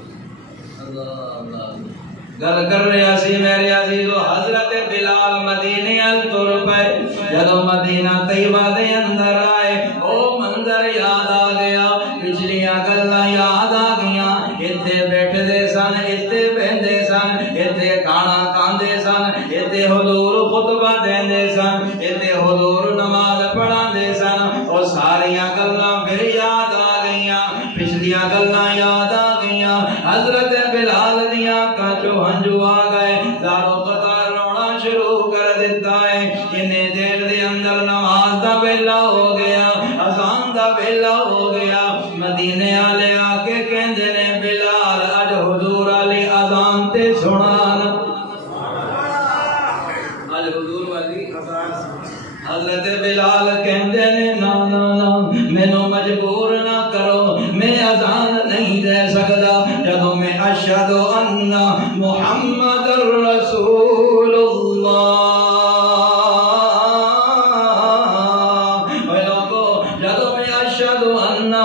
گل کر رہا سی میرے عزیزو حضرت بلال مدینے تر پے جدو مدینہ طیبہ دے اندر آئے او منظر یاد آ گیا پچھلیاں گلاں یاد آ گئیاں ایتھے بیٹھے دے سن ایتھے بہندے سن ایتھے کھانا کھاندے سن ایتھے حضور خطبہ دیندے سن ایتھے حضور نماز پڑھاندے سن اور ساریاں گلاں پھر یاد آ گئیاں پچھلیاں گلاں یاد آ گئیاں حضرت بلال دیاں آنکھاں چوں ہنجو آ گئے زارو قطار رونا شروع کر دیتا ہے انہیں دیر دے اندر نماز دا ویلا ہو گیا اذان دا ویلا ہو گیا مدینے والے آ کے کہندے نے بلال اج حضور علی اذان تے سنانا اج حضور علی اذان حضرت بلال کہندے نے نا نا نا مینوں مجبور نہ کرو میں اذان نہیں دے سکدا جدوں میں اشہد ان محمد رسول اللہ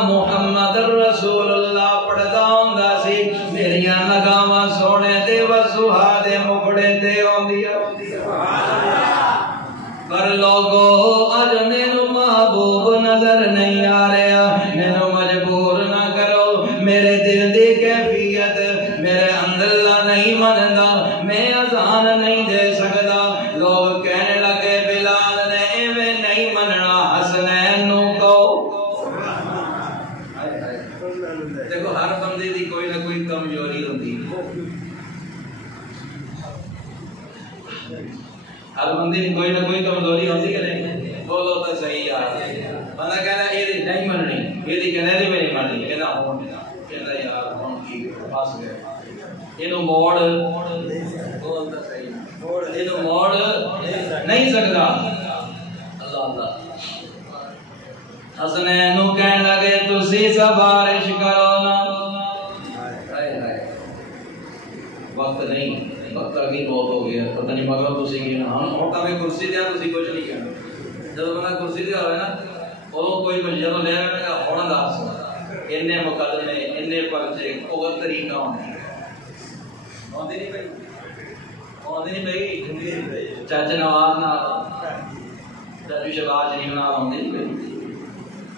محمد رسول اللہ پڑھدا ہوندا سی میریاں نگاواں سونے دے وسوہا دے مکڑے تے اوندیاں پر لوگو اج مینوں محبوب نظر نہیں آ رہا مینوں مجبور نہ کرو میرے دل دی کیفیت میرے اندر نہیں مندا میں اذان نہیں دے سکدا لوگ کہنے لگے بلال نے ایویں نہیں مننا حسنین نو کہو دیکھو ہر بندے دی کوئی نہ کوئی کمزوری ہوندی ہر بندے دی کوئی نہ کوئی کمزوری ہوندی کہ نہیں بولو تو صحیح یار بندہ کہنا اے دی نہیں مننی اے دی کہنا دی نہیں مننی کہنا ہون کہنا یار ہون کی پاس گئے اینو موڑ بول تو صحیح اینو موڑ نہیں سکدا اللہ اللہ حسنین نو کہن لگے تسی سفارش کرو نا وقت نہیں وقت اگی بہت ہو گیا پتہ نہیں مگر تسی کی نا ہم میں کرسی دیا تسی کچھ نہیں کہنا جب بندہ کرسی دیا ہوئے نا وہ کوئی مسجد لے رہے گا ہونا داس اننے مقدمے اننے پرچے کوئی طریقہ ہونے ہوندی نہیں بھائی ہوندی نہیں بھائی چاچا نواز نہ چاچو شباز شریف نہ ہوندی نہیں بھائی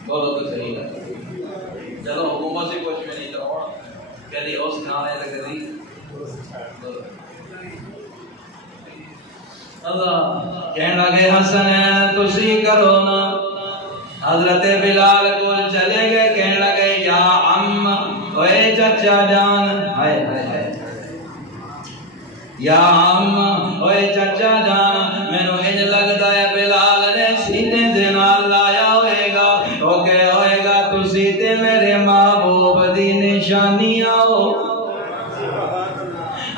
بولو تو صحیح ہے چلو حکومت سے کچھ بھی نہیں تو کدی اس کھانے تے کدی اللہ کہنے لگے حسنین تسی کرو نا حضرت بلال کو چلے گئے کہنے لگے یا عم اے چچا جان ہائے ہائے ہائے یا عم اے چچا جان مینو انج لگدا ہے بلال نے سینے دے نال لایا ہوئے گا او کہ ہوئے گا تسی تے میرے محبوب دی نشانیاں ہو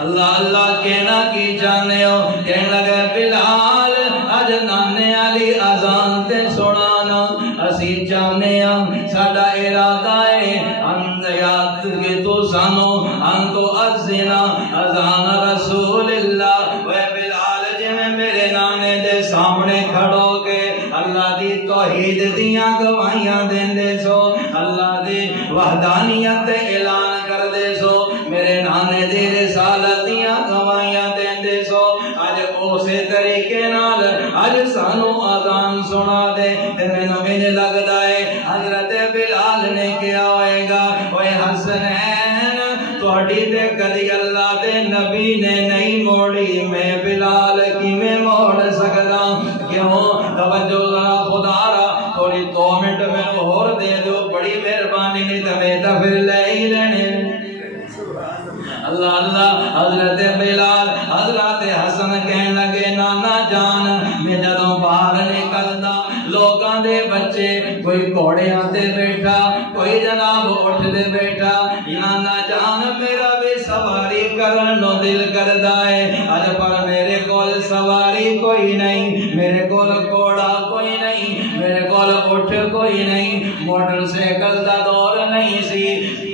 اللہ اللہ کہنا کی جانے ہو کہنے لگے بلال اج نانے علی اذان تے سنانا اسی جانے ہم ساڈا ارادہ ہے اندیات کے تو سانو انتو ازنا اذان رسول اللہ وے بلال جی میں میرے نانے دے سامنے کھڑو کے اللہ دی توحید دیاں گواہیاں دین دے سو اللہ دی وحدانیت اعلان کر دے سو میرے نانے دے رسالت دیاں گواہیاں دین دے سو اج اسی طریقے نال اج سانو اذان سنا دے تے مینوں انج لگدا ہے حضرت بلال نے کیا ہوئے گا اوے حسنین تہاڈی تے کدی اللہ دے نبی نے نہیں موڑی میں بلال کیویں موڑ سکدا کیوں توجہ ذرا خدا را تھوڑی 2 منٹ میں اور دے دو بڑی مہربانی نہیں تے میں تا پھر لے ہی لینے اللہ اللہ حضرت بلال حضرت حسن کہنے لگے نانا جان میں جدوں باہر نکلدا لوگاں دے بچے کوئی گھوڑیاں تے بیٹھا کوئی جناب اٹھ دے بیٹھا نانا جان میرا بھی سواری کرن نو دل کردا ہے اج پر میرے کول سواری کوئی نہیں میرے کول گھوڑا کوئی نہیں میرے کول اٹھ کوئی نہیں موٹر سائیکل دا دور نہیں سی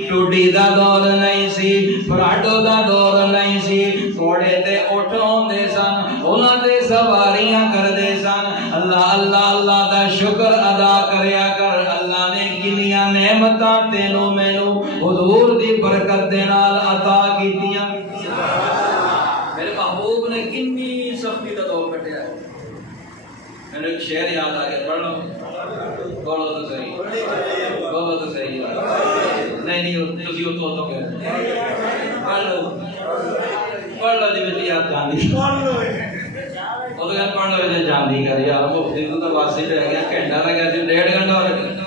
ٹوڈی دا دور نہیں سی فراڈو دا دور نہیں سی گھوڑے تے اٹھ ہوندے سن انہاں تے سواریاں کردے سن اللہ اللہ اللہ دا شکر ادا کریا کر اللہ نے کنیاں نعمتاں تینوں مینوں حضور دی برکت دے نال عطا کیتیاں میرے محبوب نے کنی سختی دا دور کٹیا ہے میں ایک شعر یاد آ گیا پڑھ لو بولو تو صحیح بولو تو صحیح نہیں تسی تو کہہ پڑھ لو جی بیٹی یاد جاندی پڑھ لو پڑھ لو جی جاندی کر یار مفتی تو واسی رہ گیا گھنٹہ رہ گیا 1.5 گھنٹہ ہو گیا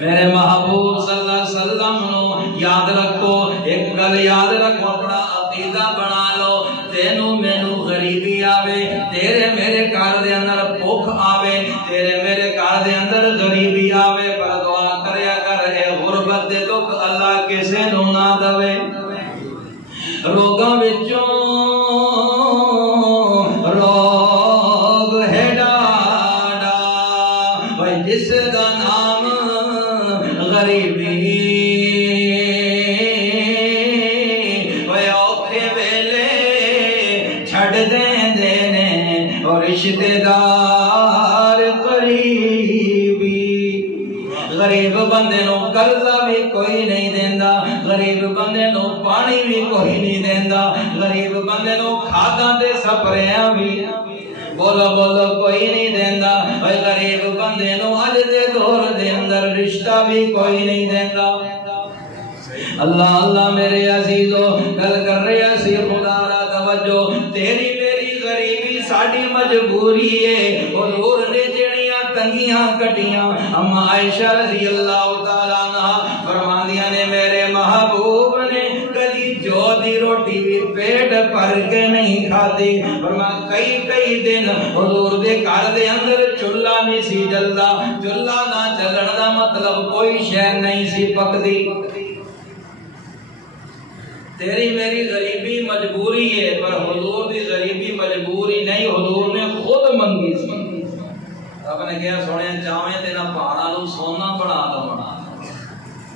میرے محبوب صلی اللہ علیہ وسلم نو یاد رکھو ایک گل یاد رکھو اپنا عقیدہ بنا لو تینوں مینوں غریبی آوے تیرے میرے گھر دے اندر بھوک آوے تیرے میرے گھر دے اندر غریبی آوے پر دعا کریا کر اے غربت دے دکھ اللہ کسے نو نہ دے روگاں وچوں روگ ہے ڈاڈا بھائی جس دا نام غریبی رشتے دار قریبی غریب بندے نو قرضہ بھی کوئی نہیں دیندا غریب بندے نو پانی بھی کوئی نہیں دیندا غریب بندے نو کھاداں تے سپریاں بھی بولو بولو کوئی نہیں دیندا اے غریب بندے نو اج دے دور دے اندر رشتہ بھی کوئی نہیں دیندا اللہ اللہ میرے عزیزو گل کر رہے سی خدا را توجہ تیری میری غریبی ساڈی مجبوری ہے حضور نے جڑیاں تنگیاں کٹیاں اما عائشہ رضی اللہ تعالی عنہ فرماندیاں نے میرے محبوب نے کدی جو دی روٹی بھی پیٹ بھر کے نہیں کھادی فرما کئی دن حضور دے گھر دے اندر چولہا نہیں سی جلدا چولہا نہ چلن دا مطلب کوئی شے نہیں سی پکدی تیری میری غریبی مجبوری ہے پر حضور دی غریبی مجبوری نہیں حضور نے خود منگی سی رب نے کہا سونے چاہیں تینا پہاڑاں نو سونا بنا دو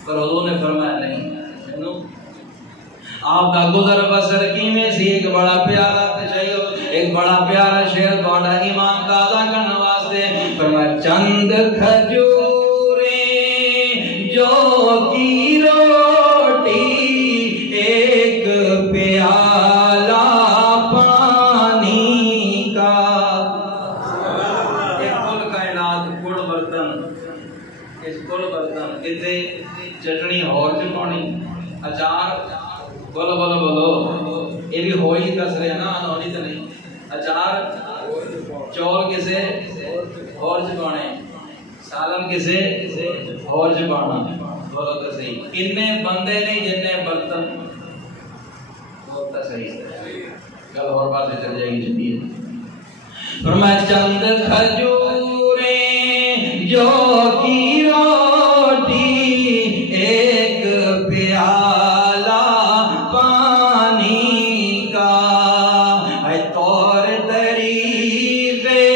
پر حضور نے فرمایا نہیں آپ دا گزر بسر کیویں سی ایک بڑا پیارا تشیع ایک بڑا پیارا شعر تہاڈا ایمان تازہ کرنے واسطے فرمایا چند کھجوریں جو کی روٹی ایک پیالہ پانی کا ایک کل کائنات کل برتن اس کل برتن کتے چٹنی اور چپانی بولو بولو بولو، یہ بھی ہو ہی دس رہے نا، انہونی تو نہیں. اچار چول کسے اور چکانے، سالن کسے اور چکانا. بولو تو صحیح. کنے بندے نہیں جننے برتن. بولو تو صحیح. کل اور بات چل جائے گی. چلیے فرمایا چند کھجوریں جو کی روٹی ایک پیالہ پانی کا، اے طور طریقے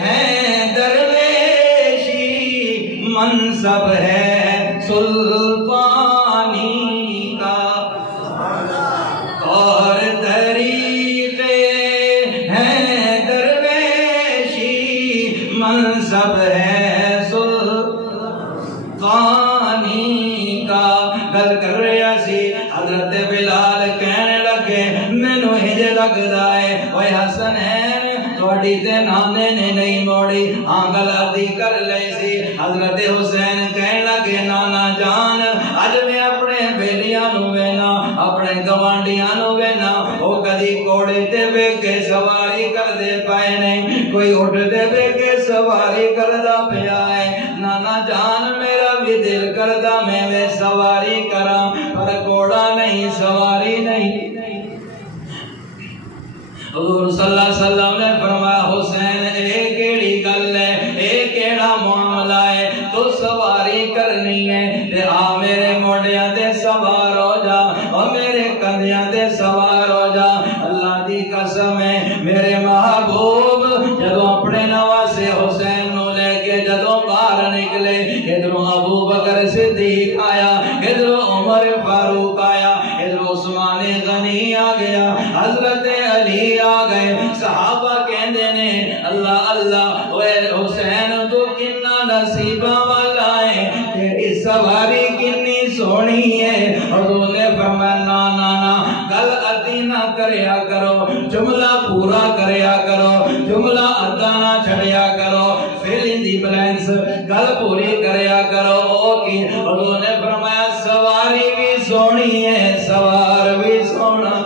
ہیں درویشی، منصب ہے سلطانی کا. طور طریقے ہیں درویشی، منصب ہے سلطانی کا. گل کر رہا سی حضرت بلال کہنے لگے مینو ہج لگدا ہے اوے حسنین تھوڑی تے نانے نے نہیں موڑی. ہاں گل ادھی کر لئی سی. حضرت حسین کہنے لگے نانا جان اج میں اپنے بیلیاں نو وینا، اپنے گوانڈیاں نو وینا، او کدی کوڑے تے بے کے سواری کر دے پائے نہیں، کوئی اٹھ دے بے کے سواری کردا پیا ہے. نانا جان میرا بھی دل کردا میں سواری کراں پر گھوڑا نہیں، سواری نہیں. حضور صلی اللہ علیہ وسلم نے فرمایا حسین اے کیڑی گل ہے، اے کیڑا معاملہ ہے، تو سواری کرنی ہے تے آ میرے موڈیاں تے سوار ہو جا، اور میرے کندھیاں تے سوار ہو جا. اللہ دی قسم ہے میرے محبوب جدوں اپنے نواسے حسین نو لے کے جدوں باہر نکلے، ادھروں ابو بکر صدیق آیا، ادھروں عمر فاروق آیا، ادھروں عثمان غنی آ گیا، حضرت علی آ گئے. صحابہ کہندے نے اللہ اللہ اوے حسین تو کنا نصیباں والا ہے، تیری سواری کنی سونی ہے. حضور نے فرمایا نا نا نا گل ادھی نہ کریا کرو، جملہ پورا کریا کرو، جملہ ادھا نہ چھڑیا کرو، فل ان دی بلینس گل پوری کریا کرو. او کی حضور نے فرمایا سواری بھی سونی ہے، سوار بھی سونا.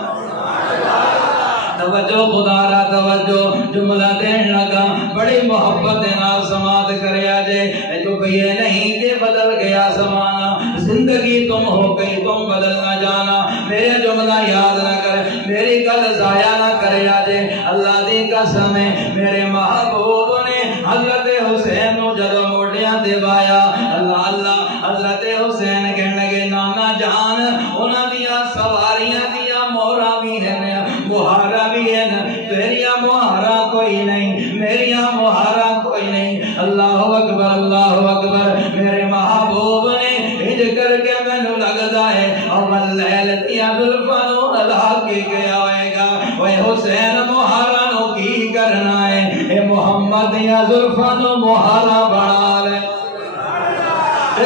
توجہ خدا را توجہ، جملہ دین لگا بڑی محبت نال سماعت کریا جے. جو یہ نہیں کہ بدل گیا زمانہ، زندگی تم ہو گئی تم بدل نہ جانا. میرے جملہ یاد نہ کرے، میری گل ضائع نہ کریا جے. اللہ دی قسم ہے میرے محبوب نے حضرت حسین نو جدوں موڈیاں تے بایا، اللہ اللہ حضرت حسین کہنے لگے نانا جان انہاں دیاں سواریاں دیاں مہراں بھی ہیں، مہارا بھی ہے نا، تیریاں مہارا کوئی نہیں، میریاں مہارا کوئی نہیں. اللہ اکبر اللہ اکبر. میرے محبوب نے ہج کر کے مینوں لگدا ہے اول لیل دیاں زلفاں نو ہلا کے گیا ہوئے گا. اوے حسین مہارا نو کی کرنا ہے، اے محمد دیاں زلفاں نو مہارا بنا لے.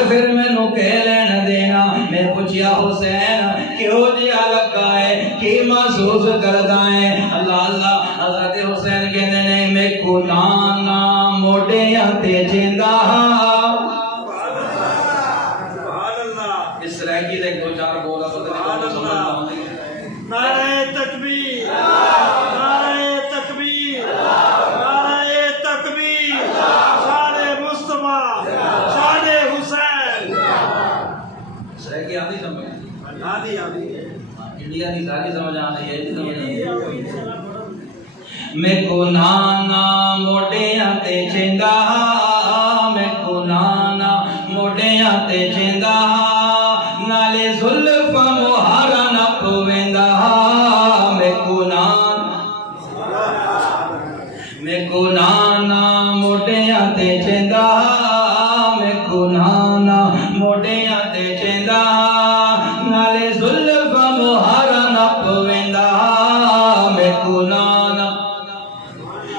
پھر مینوں کہہ لین دینا. میں پوچھیا حسین کیوں جیا لگا ہے، کی محسوس کردا ہے؟ اللہ اللہ حضرت حسین کہندے نے میں کو نانا موڈیاں تے جیندا. سبحان اللہ. اس طرح کی ایک دو چار بولا سبحان اللہ. نعرہ تکبیر، نعرہ تکبیر، نعرہ تکبیر. شان مصطفیٰ، شان حسین. اس طرح کی آدھی سمجھ آدھی آدھی انڈیا کی ساری سمجھ آنے ہے. میں کو نانا موڈیاں تے چیندا، میں کو نانا موڈیاں تے چیندا، نالے زلف مہارا نپ ویندا. میں کو نانا موڈیاں تے چیندا، میں کو نانا موڈیاں تے چیندا، نالے زلف مہارا نپ ویندا. میں کو نانا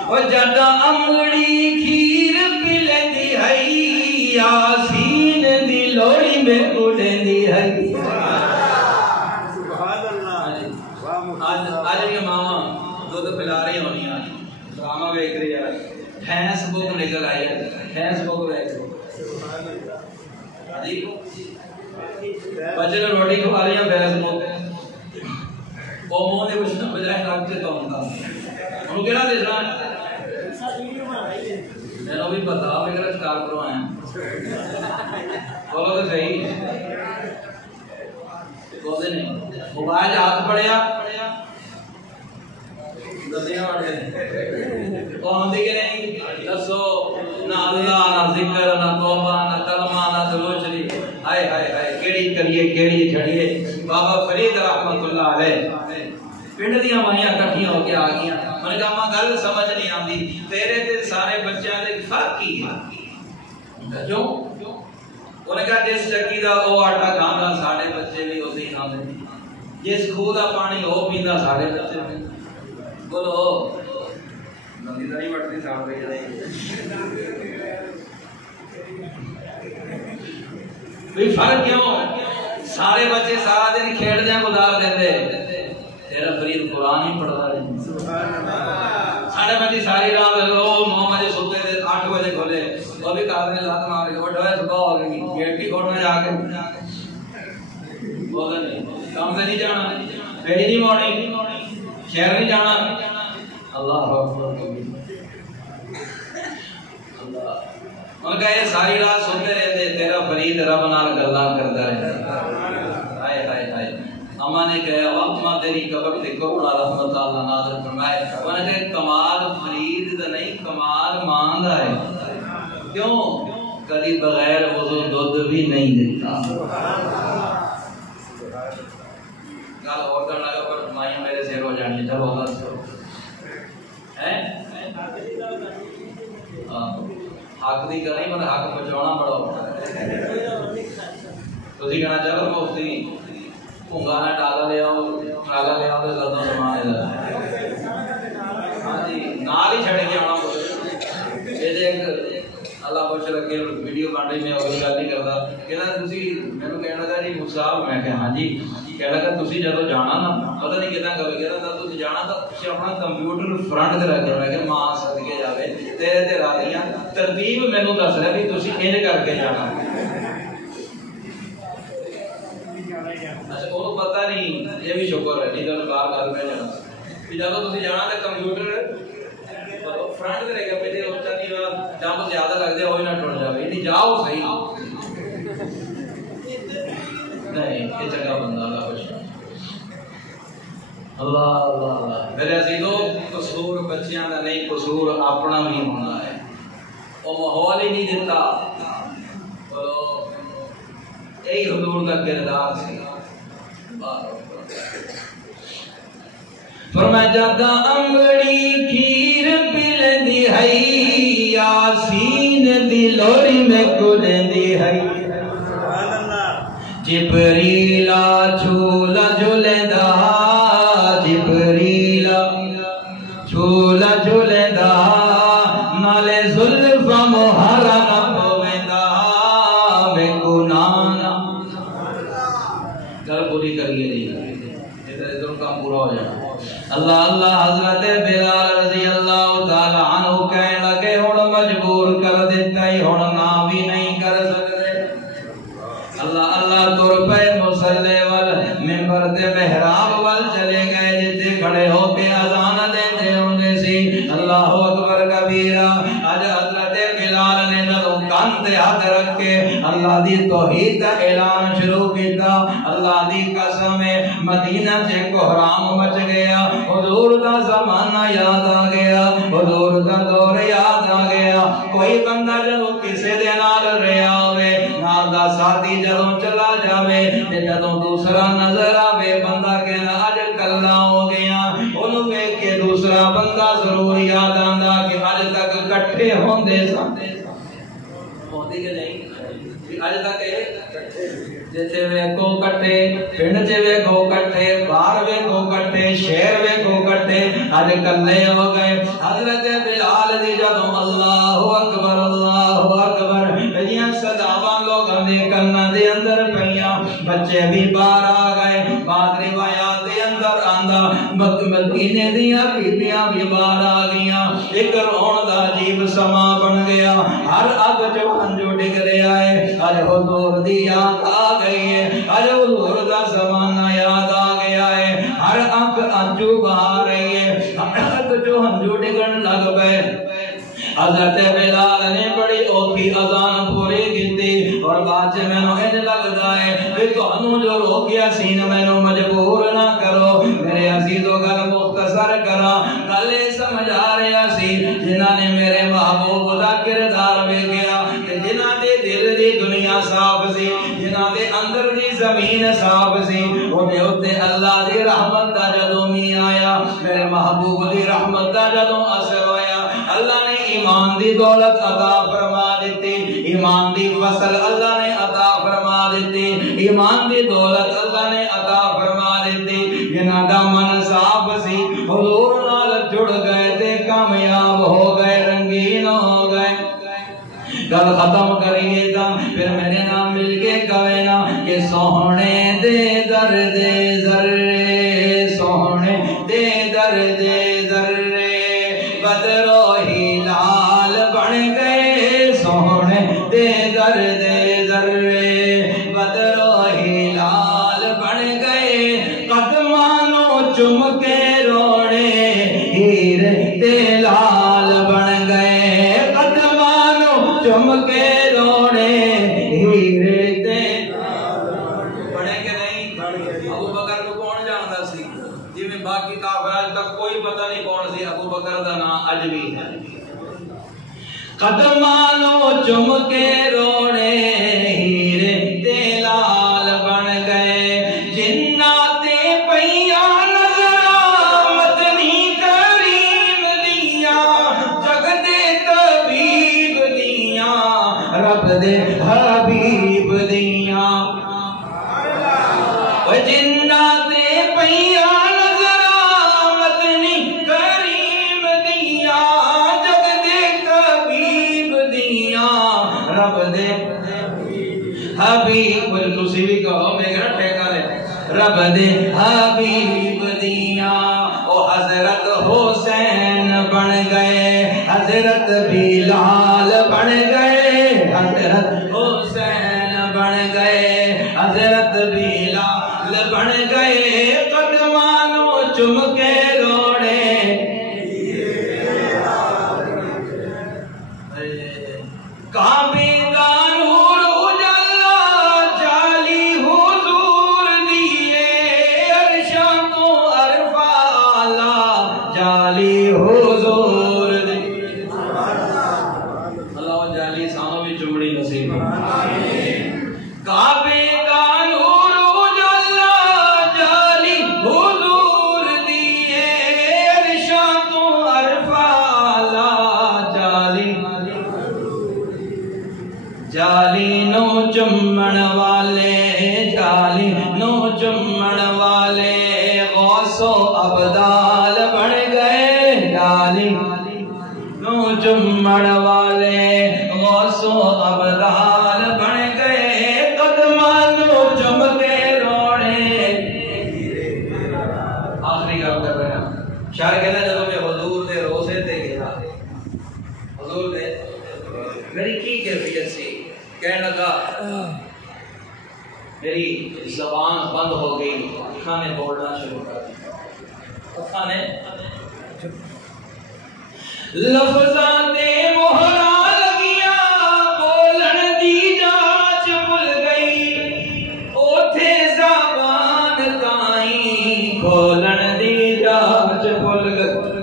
او جدا انگڑی کھیر پی لیندی ہے، یاسین دی لوڑی میں کو لیندی ہے. سبحان اللہ. آج یہ ماما دودھ پلا رہی ہونی ہے، ڈرامہ دیکھ رہی ہے، فیس بک نکل آئی ہے، فیس بک دیکھ بچے کو روٹی کھوا رہی ہے فیس بک. وہ منہ دے کچھ نہ بجائے ناک سے تو ہوتا انہوں کہنا دیکھنا میں بھی پتا میرا شکار کرو آیا بولو تو صحیح بولتے نہیں موبائل ہاتھ پڑیا دسیاں بڑھ گئے وہ آتی کہ نہیں دسو نہ اللہ نہ ذکر نہ توبہ نہ کلمہ نہ درود شریف ہائے ہائے ہائے کیڑی کریے کیڑی چھڑیے بابا فرید رحمت اللہ علیہ پنڈ دیاں مائیاں کٹھیاں ہو کے آ گئیاں میں نے کہا ماں گل سمجھ نہیں آتی تیرے تے سارے بچیاں دے فرق کی ہے کیوں انہوں نے کہا جس چکی دا او آٹا کھاندا ساڑے بچے بھی اسی کھاندے جس خو دا پانی او پیندا ساڑے بچے بھی بولو نندی تو نہیں بڑھتی ساڑھ رہی ہے کوئی فرق کیوں سارے بچے سارا دن کھیڑ دیں گزار دیتے تیرا فرید قرآن ہی پڑھتا رہے ساڑھے بچے ساری رات 9 بجے سوتے تھے 8 بجے کھولے وہ بھی کارنے لات مار کے اٹھوئے صبح ہو گئی گیٹ بھی کھولنے جا کے بولے نہیں کام سے نہیں جانا پیڑی نہیں موڑی شہر نہیں جانا اللہ اکبر اللہ ان کا یہ ساری رات سنتے رہتے تیرا فرید رب نال گلاں کرتا رہتا ہائے ہائے ہائے اما نے کہا وقت ماں تیری قبر تے کروڑا رحمت اللہ نازل فرمائے انہوں نے کہا کمال فرید دا نہیں کمال ماں دا ہے کیوں کبھی بغیر وضو دودھ بھی نہیں دیتا گل اور کرنا لگا پر مائیں میرے سیر ہو جانی چلو اللہ سے حق دی کریں پر حق بچانا بڑا ہوتا ہے تو کہنا چاہو مفتی پونگا نہ ڈالا لیا تو زیادہ سمان ہے ہاں جی نال ہی چھڑ کے آنا پڑے یہ اللہ خوش رکھے ویڈیو بن رہی میں اور گل نہیں کرتا کہنا تسی مینوں کہنا لگا جی صاحب میں کہ ہاں جی کہنا لگا تسی جدوں جانا نا پتہ نہیں کتنا گل کہنا تسی جانا تو تسی اپنا کمپیوٹر فرنٹ تے رکھ کے میں کہ ماں صدقے جاوے تیرے تے راضیاں ترتیب مینوں دس رہا بھی تسی انج کر کے جانا اچھا وہ پتہ نہیں یہ بھی شکر ہے نہیں تو باہر گل میں جانا کہ جدوں تسی جانا تے کمپیوٹر فرنٹ دے رہے گا پہلے ہوتا نہیں ہوا جب زیادہ لگ جائے ہوئی نہ ٹوٹ جاوے نہیں جاؤ صحیح نہیں یہ جگہ بندہ اللہ خوش اللہ اللہ اللہ میرے عزیزو قصور بچیاں دا نہیں قصور اپنا بھی ہونا ہے وہ ماحول ہی نہیں دیتا بولو یہی حضور کا کردار سی فرمایا جاتا انگڑی کھیر پلندی ہے یاسین دی لوری میں کلندی ہے جبریلا جھولا جھولندا جبریلا جھولا جھولندا نالے زلفا مہارا نہ پویندا میں گنانا گل پوری کریے نہیں ادھر کام پورا ہو جائے اللہ اللہ حضرت بلال رضی اللہ تعالی عنہ کہنے لگے ہن مجبور کر دیتا ہی ہن نہ بھی نہیں کر سکتے اللہ اللہ تر پہ مصلی وال منبر تے محراب وال چلے گئے جتے کھڑے ہو کے اذان دیندے ہوندے سی اللہ اکبر کبیرہ اج حضرت بلال نے جدوں کان تے ہاتھ رکھ کے اللہ دی توحید دا اعلان شروع کیتا اللہ دی قسم مدینہ سے کوہرام مچ گیا حضور دا زمانہ یاد آ گیا حضور دا دور یاد آ گیا کوئی بندہ جدوں کسے دے نال رہیا ہوئے نال دا ساتھی جدوں چلا جاوے تے جدوں دوسرا نظر آوے بندہ کہنا اج کلا ہو گیا اونوں ویکھ کے دوسرا بندہ ضرور یاد آندا کہ اج تک اکٹھے ہوندے سن ہوندی کہ نہیں اج تک جیسے ویکھو کٹے پنڈ چ ویکھو کٹے باہر ویکھو کٹے شہر ویکھو کٹے اج کلے ہو گئے حضرت بلال دی جدوں اللہ اکبر جیاں صداواں لوگاں دے کناں دے اندر پیاں بچے بھی باہر آ گئے بعد روایات دے اندر آندا مدینے دیاں بیبییاں بھی باہر آ گئیاں ایک رون دا عجیب سما بن گیا ہر اگ جو ہنجو ڈگ رہا ہے اج حضور دی یاد آ گئی ہے اج حضور دا زمانہ یاد آ گیا ہے ہر آنکھ ہنجو بہا رہی ہے، جو ہنجو ڈگن لگ پے۔ حضرت بلال نے بڑی اوکھی اذان پوری کیتی اور بعد میں نو انج لگدا ہے کہ تانوں جو روکیا سین مینوں مجبور نہ کرو۔ میرے عزیزو گل مختصر کراں، گل سمجھ آ رہا سی جنہاں نے میرے محبوب دا کردار ویکھیا تے جنہاں دے دل دی دنیا صاف سی، جنہاں دے اندر دی زمین صاف سی، اوتے اوتے اللہ دی رحمت دا جدوں می آیا، میرے محبوب دی رحمت دا جدوں اثر ہویا، اللہ نے ایمان دی دولت عطا فرما دیتی، ایمان دی فصل اللہ نے عطا فرما دیتی، ایمان دی دولت اللہ نے عطا فرما دیتی۔ جنہاں دا من صاف سی حضور نال جڑ گئے تے کامیاب ہو گئے، رنگین ہو گئے۔ گل ختم کریے تا پھر میرے نام مل کے کہے نا کہ سوہنے دے درد ذرے، سوہنے دے درد ذرے بدرو ہی لال بن گئے، سوہنے دے درد ذرے بدرو ہی لال بن گئے، قدمانوں چم کے روڑے ہیرے تے لال بن گئے، قدمانوں چم کے روڑے ہیرے تے بنے کہ نہیں؟ ابو بکر کو کون جانتا سی؟ جی میں باقی کافر تک کوئی پتہ نہیں کون سی، ابو بکر دا نام اج بھی ہے۔ قدمانوں چم کے روڑے ہیرے تے لال بن گئے، جناتے پئیاں نظراں مدنی کریم دیاں، جگ دے طبیب دیاں، رب دے حبیب دیاں، اوہ جناتے پئیاں نظراں مدنی کریم دیاں، جگ دے طبیب دیاں، رب دے حبیب، تسی بھی کہو میں کہنا ٹھیکا ہے، رب دے حبیب دیاں، او حضرت حسین بن گئے، حضرت بلال بن گئے، حضرت حسین بن گئے، حضرت بلال بن گئے، قدمانوں چم کے روڑے کعبے دا نور اجلا جالی حضور دیے، عرشاں تو عرفہ اعلیٰ جالی حضور دیے۔ اللہ جالی سانوں بھی چمڑی نصیب کعبے دا نور اجلا جالی حضور دیے، عرشاں تو عرفہ اعلیٰ جالی جالی نو چمن والے، جالی نو چمن والے غوث و ابدال بن گئے، جالی نو چمن والے غوث و ابدال بن گئے، قدمانوں چم کے روڑے۔ آخری گل کر رہے ہیں، شاعر کہنا جب میں حضور دے روزے تے گیا، حضور دے میری کی کیفیت سی، کہنے لگا میری زبان بند ہو گئی، اکھاں نے بولنا شروع کر دیا، اکھاں نے لفظاں تے مہراں لگیاں، بولن دی جاچ بھل گئی، اوتھے زبان تائیں کھولن دی جاچ بھل گئی،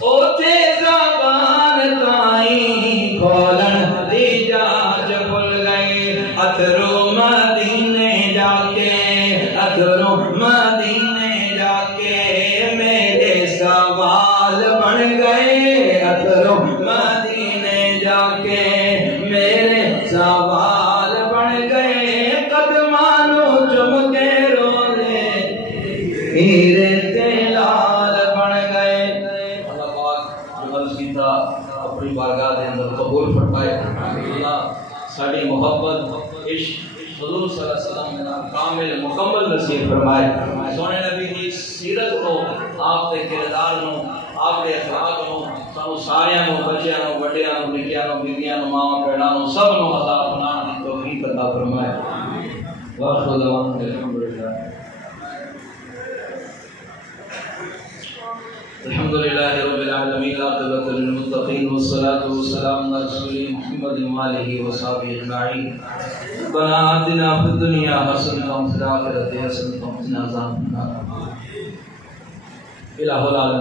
اوتھے زبان تائیں کھولن دی جاچ بھل گئی، اتھرو مدینے جا کے، اتھرو مدینے جا کے میرے سوال بن گئے، اتھرو مدینے جا کے میرے سوال بن گئے، قدمانوں چم کے روزے ہیرے تے لال بن گئے۔ اللہ پاک جو عرض کیتا اپنی بارگاہ دے اندر قبول فرمائے، اللہ ساری محبت عشق حضور صلی اللہ علیہ وسلم میں کامل مکمل نصیب فرمائے، سونے نبی دی سیرت کو، آپ دے کردار نو، آپ دے اخلاق نو، سانو ساریاں نو، بچیاں نو، بڑیاں نو، نکیاں نو، بیویاں نو، ماواں بہناں نو، سب نو عطا بنان دی توفیق عطا فرمائے۔ واخر دعوانا الحمدللہ۔ العالمین عاقبۃ للمتقین والصلاة والسلام علی رسول محمد وآلہ وصحبہ اجمعین ربنا آتنا فی الدنیا حسنۃ وفی الآخرۃ حسنۃ وقنا عذاب النار الہ العالمین